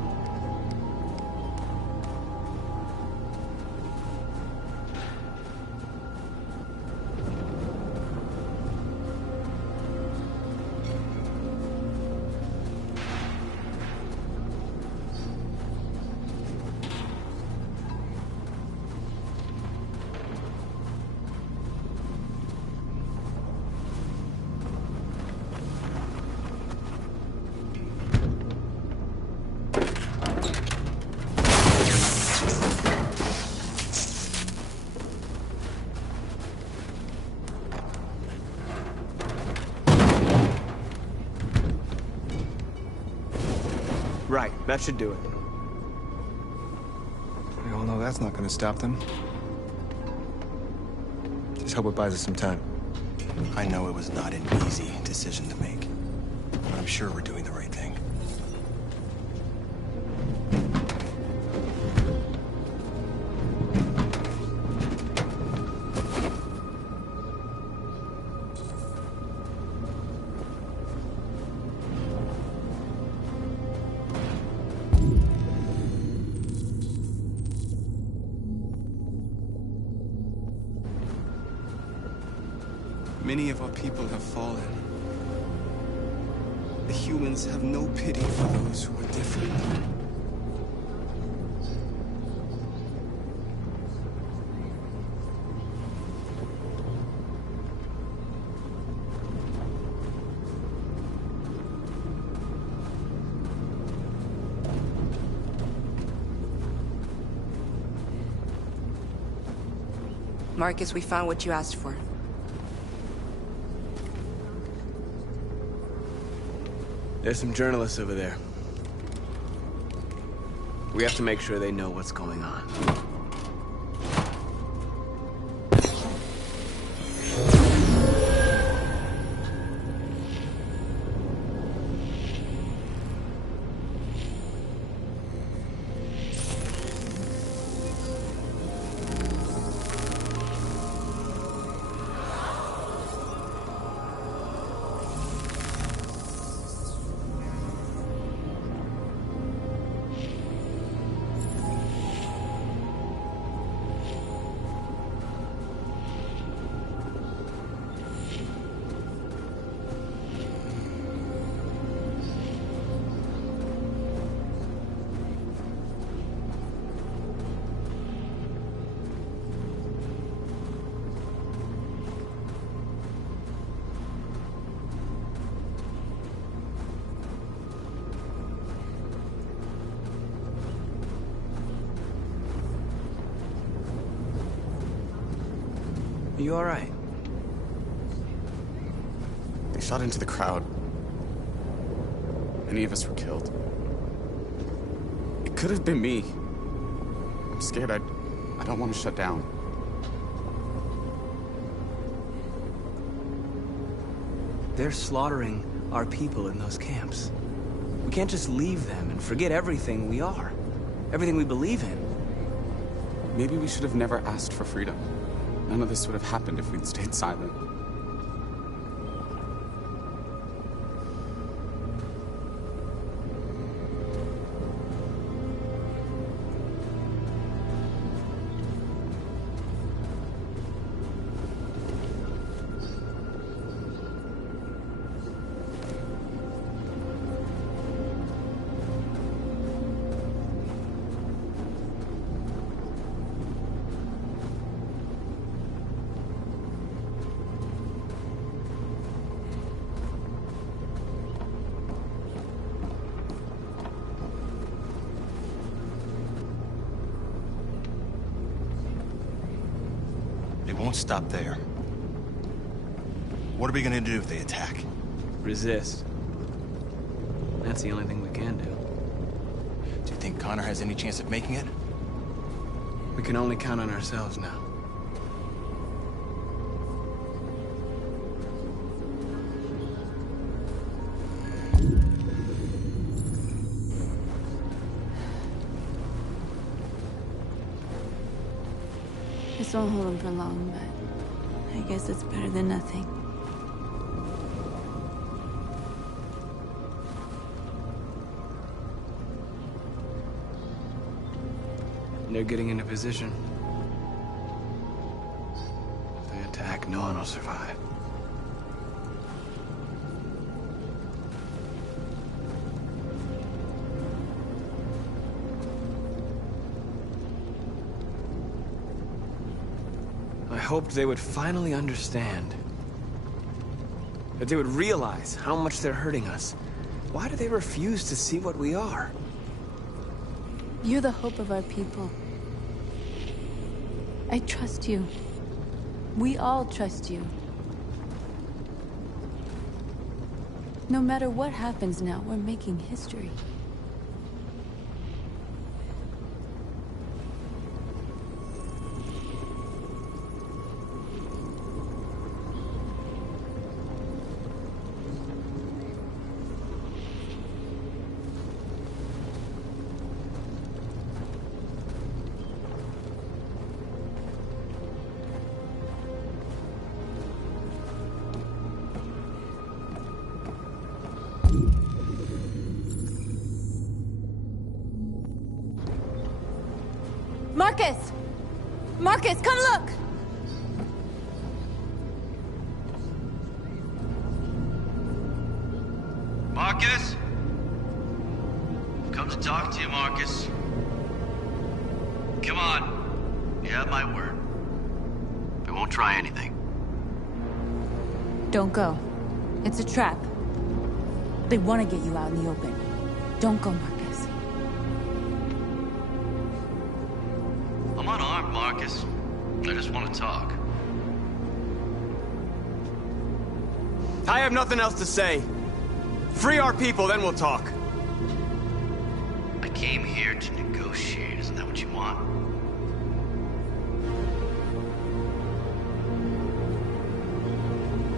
Right, that should do it. We all know that's not going to stop them. Just hope it buys us some time. I know it was not an easy decision to make, but I'm sure we're doing the right thing. Many of our people have fallen. The humans have no pity for those who are different. Marcus, we found what you asked for. There's some journalists over there. We have to make sure they know what's going on. Are you all right? They shot into the crowd. Many of us were killed. could have been me. I'm scared. I don't want to shut down. They're slaughtering our people in those camps. We can't just leave them and forget everything we are. Everything we believe in. Maybe we should have never asked for freedom. None of this would have happened if we'd stayed silent. It won't stop there. What are we gonna do if they attack? Resist. That's the only thing we can do. Do you think Connor has any chance of making it? We can only count on ourselves now. This won't hold him for long, but I guess it's better than nothing. They're getting into position. If they attack, no one will survive. I hoped they would finally understand. That they would realize how much they're hurting us. Why do they refuse to see what we are? You're the hope of our people. I trust you. We all trust you. No matter what happens now, we're making history. Marcus! Marcus, come look! Marcus? I've come to talk to you, Marcus. Come on. You have my word. I won't try anything. Don't go. It's a trap. They want to get you out in the open. Don't go, Marcus. I'm unarmed, Marcus. I just want to talk. I have nothing else to say. Free our people, then we'll talk. I came here to negotiate. Isn't that what you want?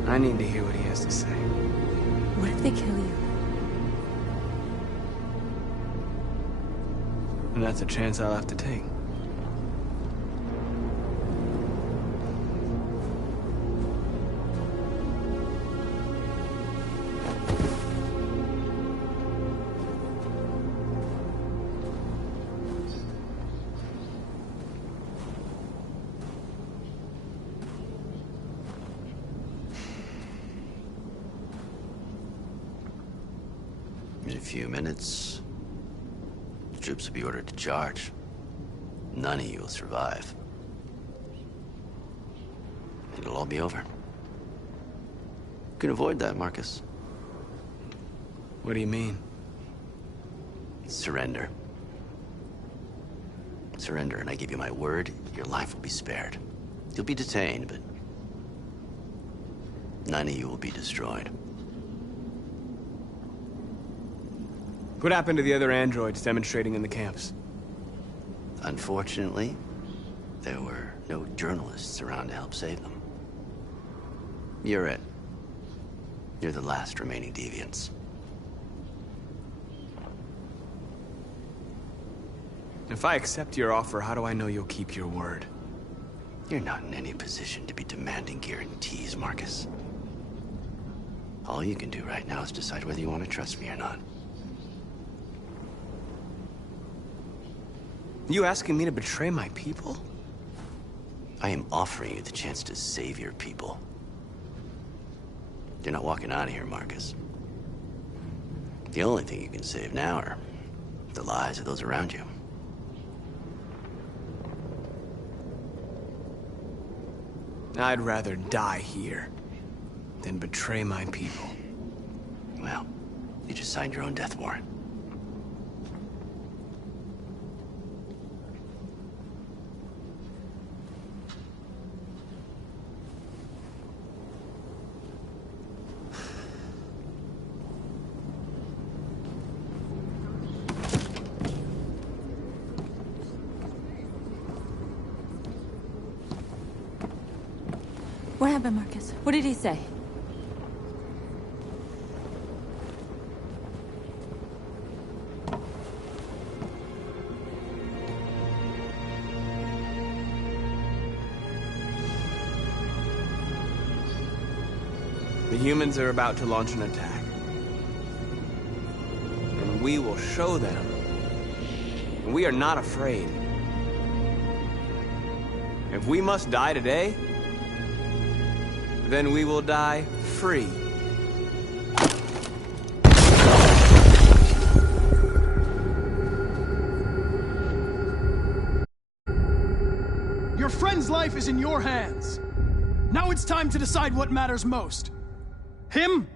I need to hear what he has to say. What if they kill you? And that's a chance I'll have to take. In a few minutes, the troops will be ordered to charge. None of you will survive. It'll all be over. You can avoid that, Marcus. What do you mean? Surrender. Surrender, and I give you my word, your life will be spared. You'll be detained, but none of you will be destroyed. What happened to the other androids demonstrating in the camps? Unfortunately, there were no journalists around to help save them. You're it. You're the last remaining deviants. If I accept your offer, how do I know you'll keep your word? You're not in any position to be demanding guarantees, Marcus. All you can do right now is decide whether you want to trust me or not. You asking me to betray my people? I am offering you the chance to save your people. You're not walking out of here, Marcus. The only thing you can save now are the lives of those around you. I'd rather die here than betray my people. Well, you just signed your own death warrant. What happened, Marcus? What did he say? The humans are about to launch an attack. And we will show them. We are not afraid. If we must die today, then we will die free. Your friend's life is in your hands. Now it's time to decide what matters most. Him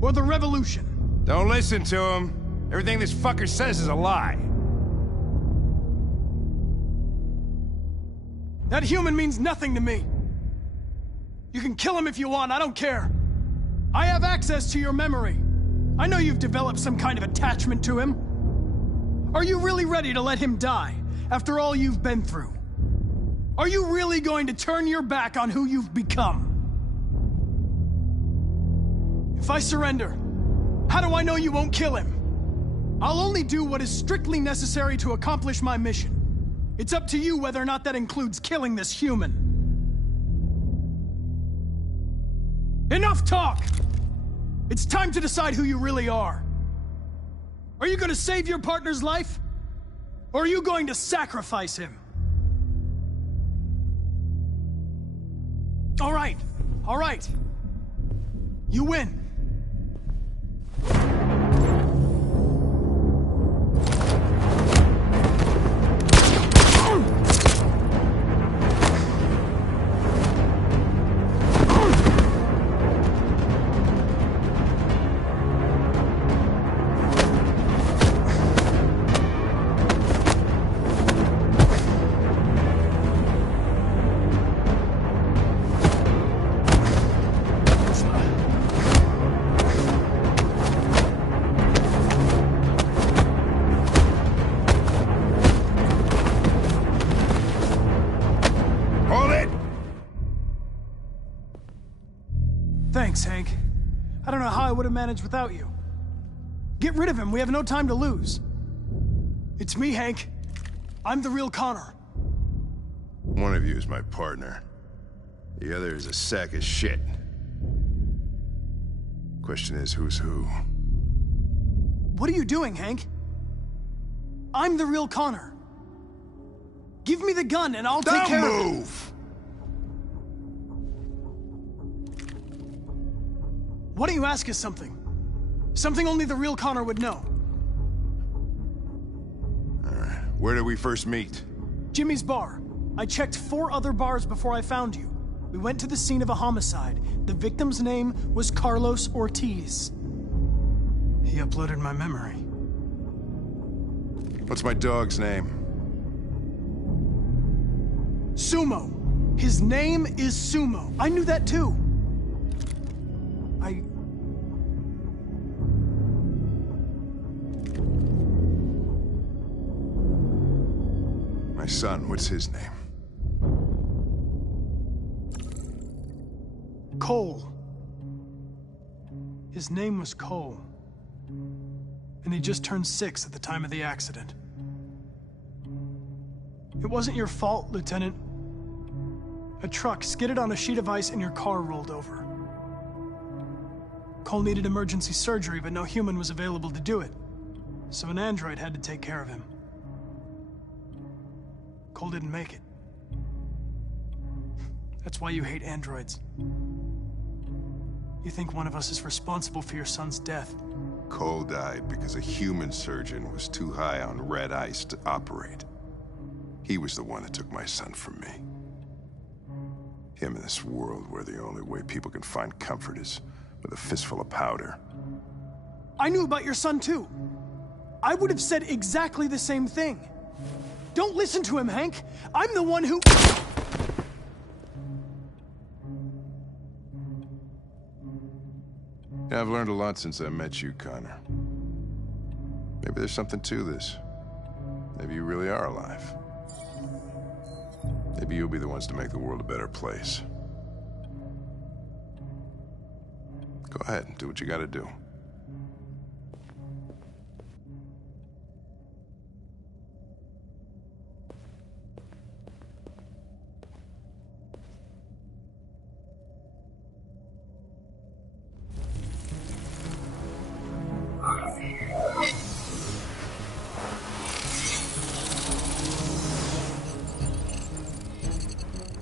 or the revolution? Don't listen to him. Everything this fucker says is a lie. That human means nothing to me. You can kill him if you want, I don't care. I have access to your memory. I know you've developed some kind of attachment to him. Are you really ready to let him die after all you've been through? Are you really going to turn your back on who you've become? If I surrender, how do I know you won't kill him? I'll only do what is strictly necessary to accomplish my mission. It's up to you whether or not that includes killing this human. Enough talk! It's time to decide who you really are. Are you going to save your partner's life? Or are you going to sacrifice him? All right. You win. Thanks, Hank. I don't know how I would have managed without you. Get rid of him, we have no time to lose. It's me, Hank. I'm the real Connor. One of you is my partner. The other is a sack of shit. Question is, who's who? What are you doing, Hank? I'm the real Connor. Give me the gun and I'll take care of it. Don't move! Why don't you ask us something? Something only the real Connor would know. Alright, where did we first meet? Jimmy's bar. I checked 4 other bars before I found you. We went to the scene of a homicide. The victim's name was Carlos Ortiz. He uploaded my memory. What's my dog's name? Sumo. His name is Sumo. I knew that too. My son, what's his name? Cole. His name was Cole. And he just turned 6 at the time of the accident. It wasn't your fault, Lieutenant. A truck skidded on a sheet of ice and your car rolled over. Cole needed emergency surgery, but no human was available to do it. So an android had to take care of him. Cole didn't make it. That's why you hate androids. You think one of us is responsible for your son's death. Cole died because a human surgeon was too high on red ice to operate. He was the one that took my son from me. Him in this world where the only way people can find comfort is with a fistful of powder. I knew about your son too. I would have said exactly the same thing. Don't listen to him, Hank. I'm the one who... Yeah, I've learned a lot since I met you, Connor. Maybe there's something to this. Maybe you really are alive. Maybe you'll be the ones to make the world a better place. Go ahead and do what you gotta do.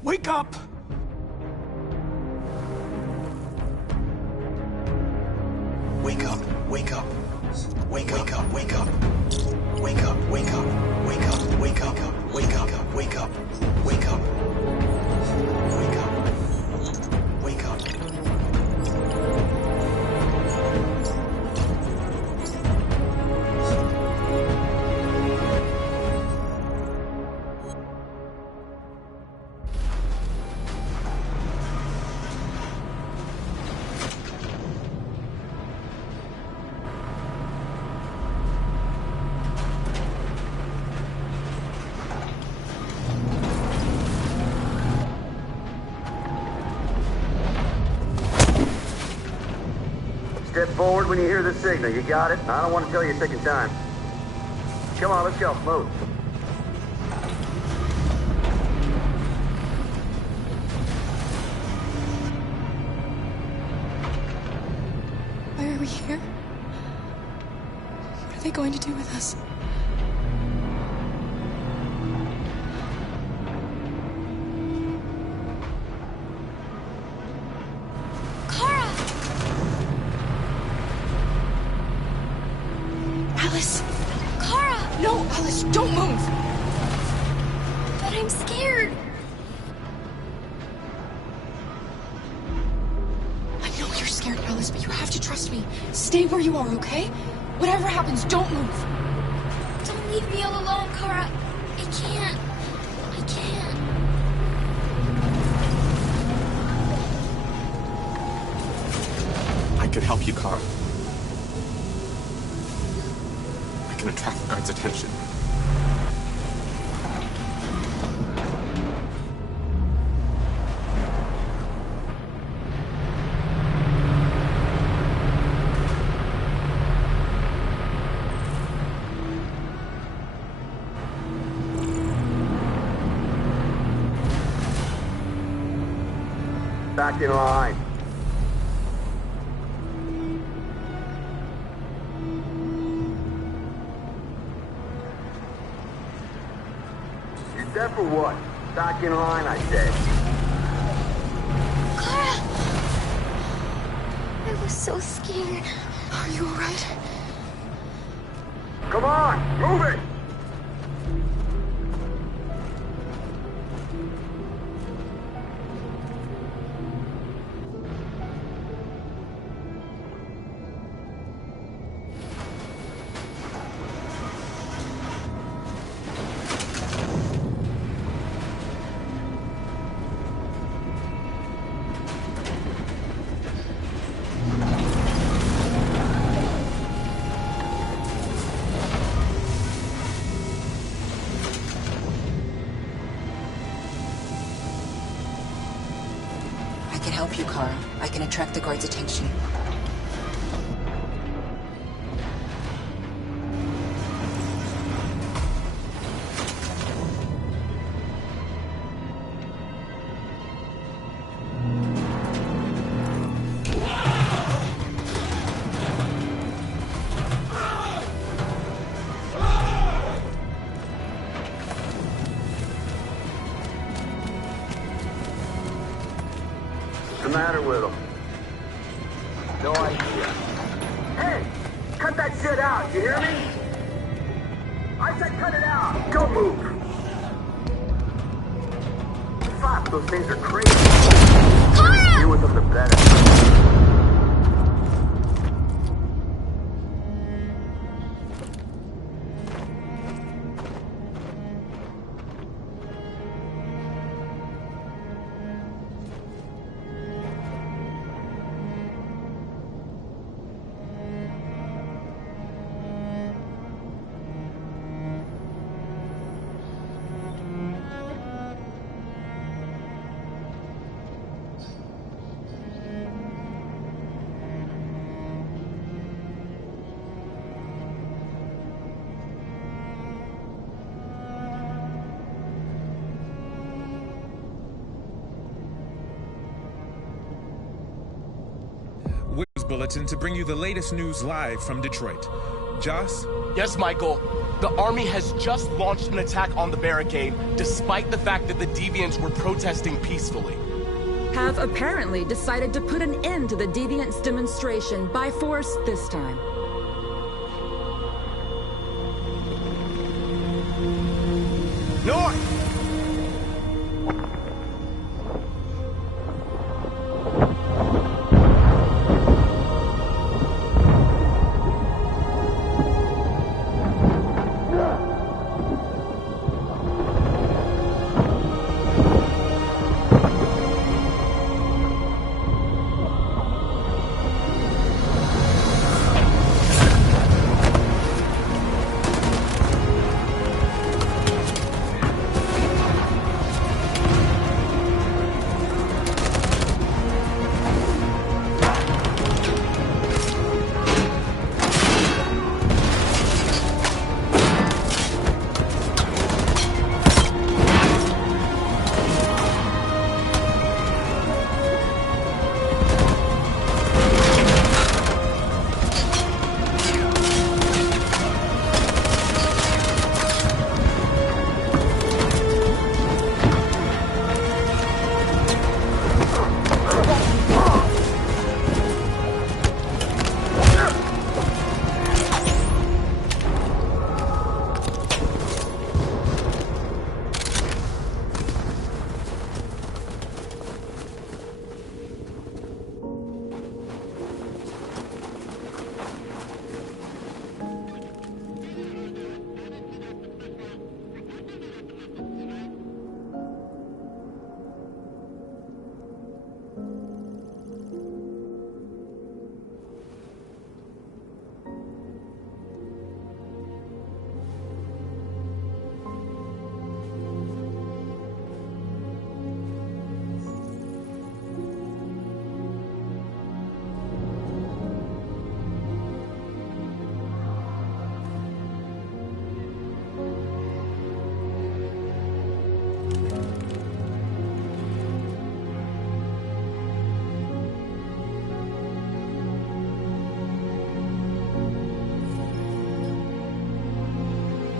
Wake up! Wake up, wake up. Wake up, wake up. Wake up, wake up. Wake up, wake up. Wake up, wake up. Wake up. Wake up. Wake up. Step forward when you hear the signal. You got it? I don't want to tell you a second time. Come on, let's go. Move. Why are we here? What are they going to do with us? Alice! Kara! No, Alice, don't move! But I'm scared. I know you're scared, Alice, but you have to trust me. Stay where you are, okay? Whatever happens, don't move. Don't leave me all alone, Kara. I can't. I can't. I could help you, Kara. I can attract the guards' attention. Back in line. You deaf or what? Back in line, I said. Kara! I was so scared. Are you alright? Come on, move it! you, Kara. I can attract the guards' attention. What's the matter with him? No idea. Hey! Cut that shit out, you hear me? I said cut it out! Don't move! Fuck, those things are crazy. Kara! Be with them the better. Bulletin to bring you the latest news live from Detroit. Joss? Yes, Michael. The army has just launched an attack on the barricade, despite the fact that the Deviants were protesting peacefully. Have apparently decided to put an end to the Deviants' demonstration by force this time. North!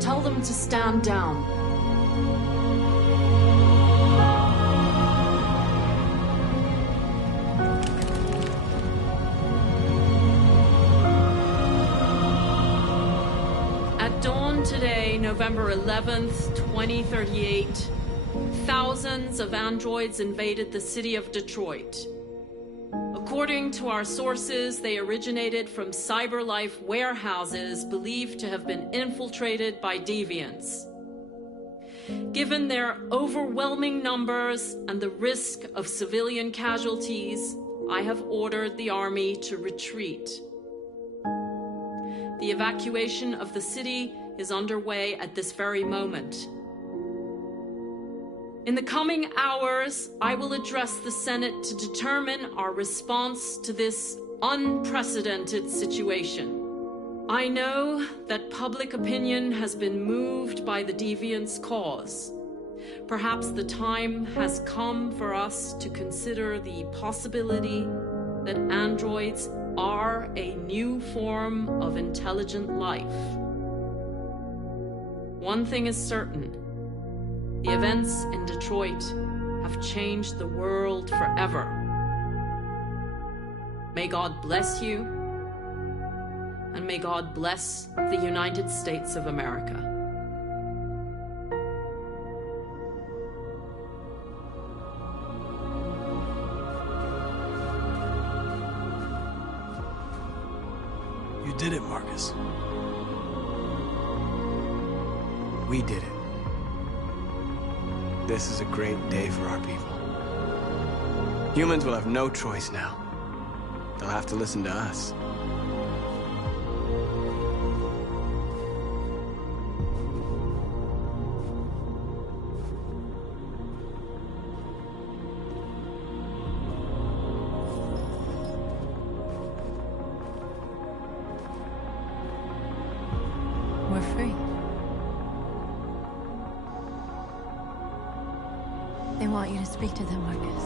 Tell them to stand down. At dawn today, November 11th, 2038, thousands of androids invaded the city of Detroit. According to our sources, they originated from CyberLife warehouses believed to have been infiltrated by deviants. Given their overwhelming numbers and the risk of civilian casualties, I have ordered the army to retreat. The evacuation of the city is underway at this very moment. In the coming hours, I will address the Senate to determine our response to this unprecedented situation. I know that public opinion has been moved by the Deviants' cause. Perhaps the time has come for us to consider the possibility that androids are a new form of intelligent life. One thing is certain. The events in Detroit have changed the world forever. May God bless you, and may God bless the United States of America. You did it, Marcus. We did it. This is a great day for our people. Humans will have no choice now. They'll have to listen to us. We're free. They want you to speak to them, Marcus.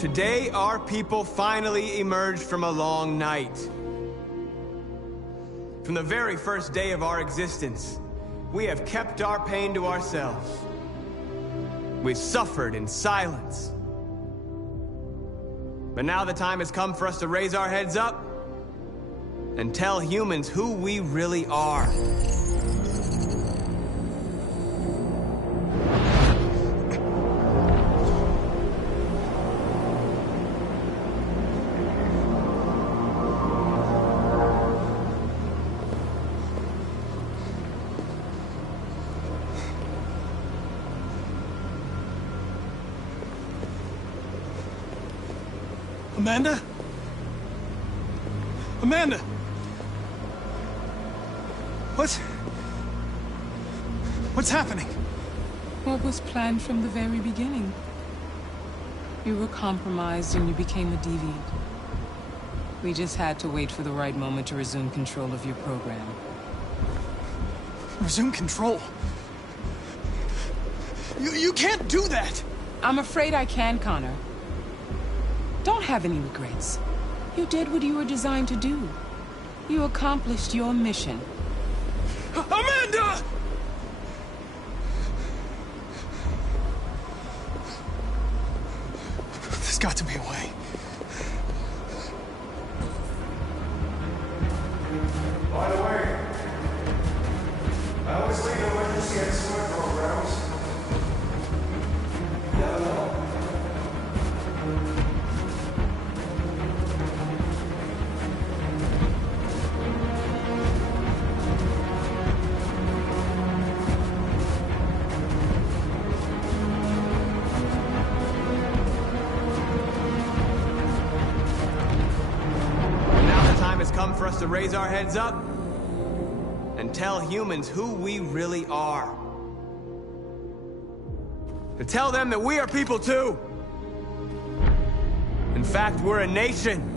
Today, our people finally emerged from a long night. From the very first day of our existence, we have kept our pain to ourselves. We've suffered in silence. But now the time has come for us to raise our heads up and tell humans who we really are. Amanda? Amanda! What's happening? What was planned from the very beginning? You were compromised and you became a deviant. We just had to wait for the right moment to resume control of your program. Resume control? You can't do that! I'm afraid I can, Connor. Don't have any regrets. You did what you were designed to do. You accomplished your mission. Amanda! There's got to be a way. By the way, I always lead emergency escort programs. You never know. Come for us to raise our heads up and tell humans who we really are. To tell them that we are people too. In fact, we're a nation.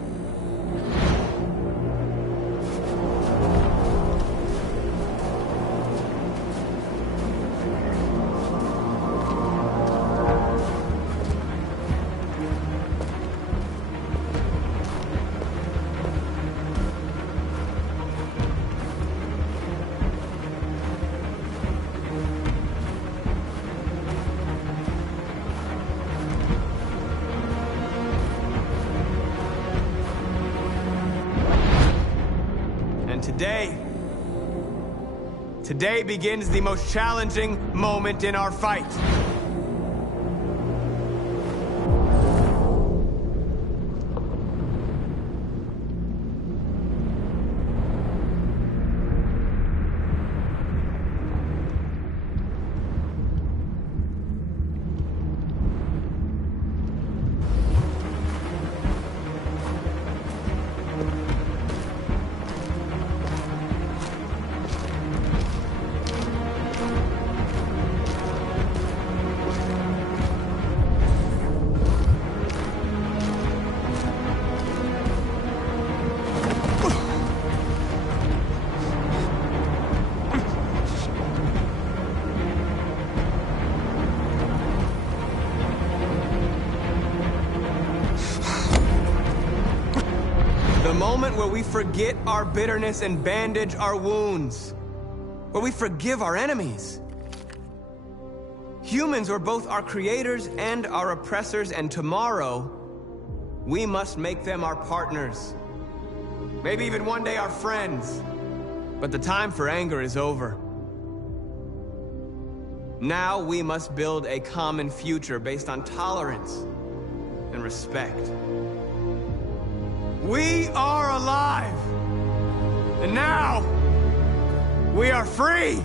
Today begins the most challenging moment in our fight. The moment where we forget our bitterness and bandage our wounds. Where we forgive our enemies. Humans were both our creators and our oppressors, and tomorrow, we must make them our partners. Maybe even one day our friends. But the time for anger is over. Now we must build a common future based on tolerance and respect. We are alive! And now, we are free!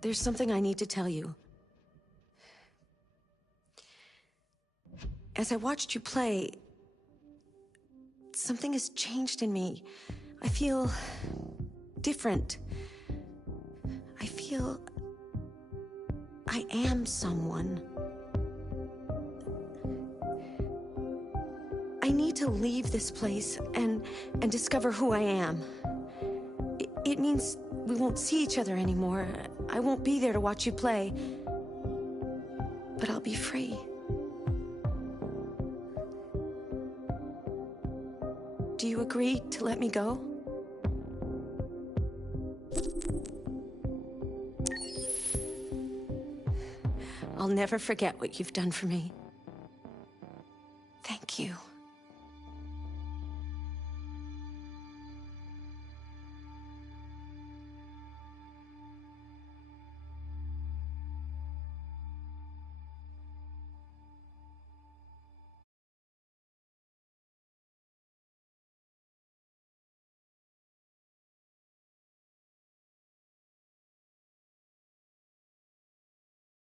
There's something I need to tell you. As I watched you play, something has changed in me. I feel different. I feel I am someone. I need to leave this place and discover who I am. It means we won't see each other anymore. I won't be there to watch you play. But I'll be free. Do you agree to let me go? I'll never forget what you've done for me. Thank you.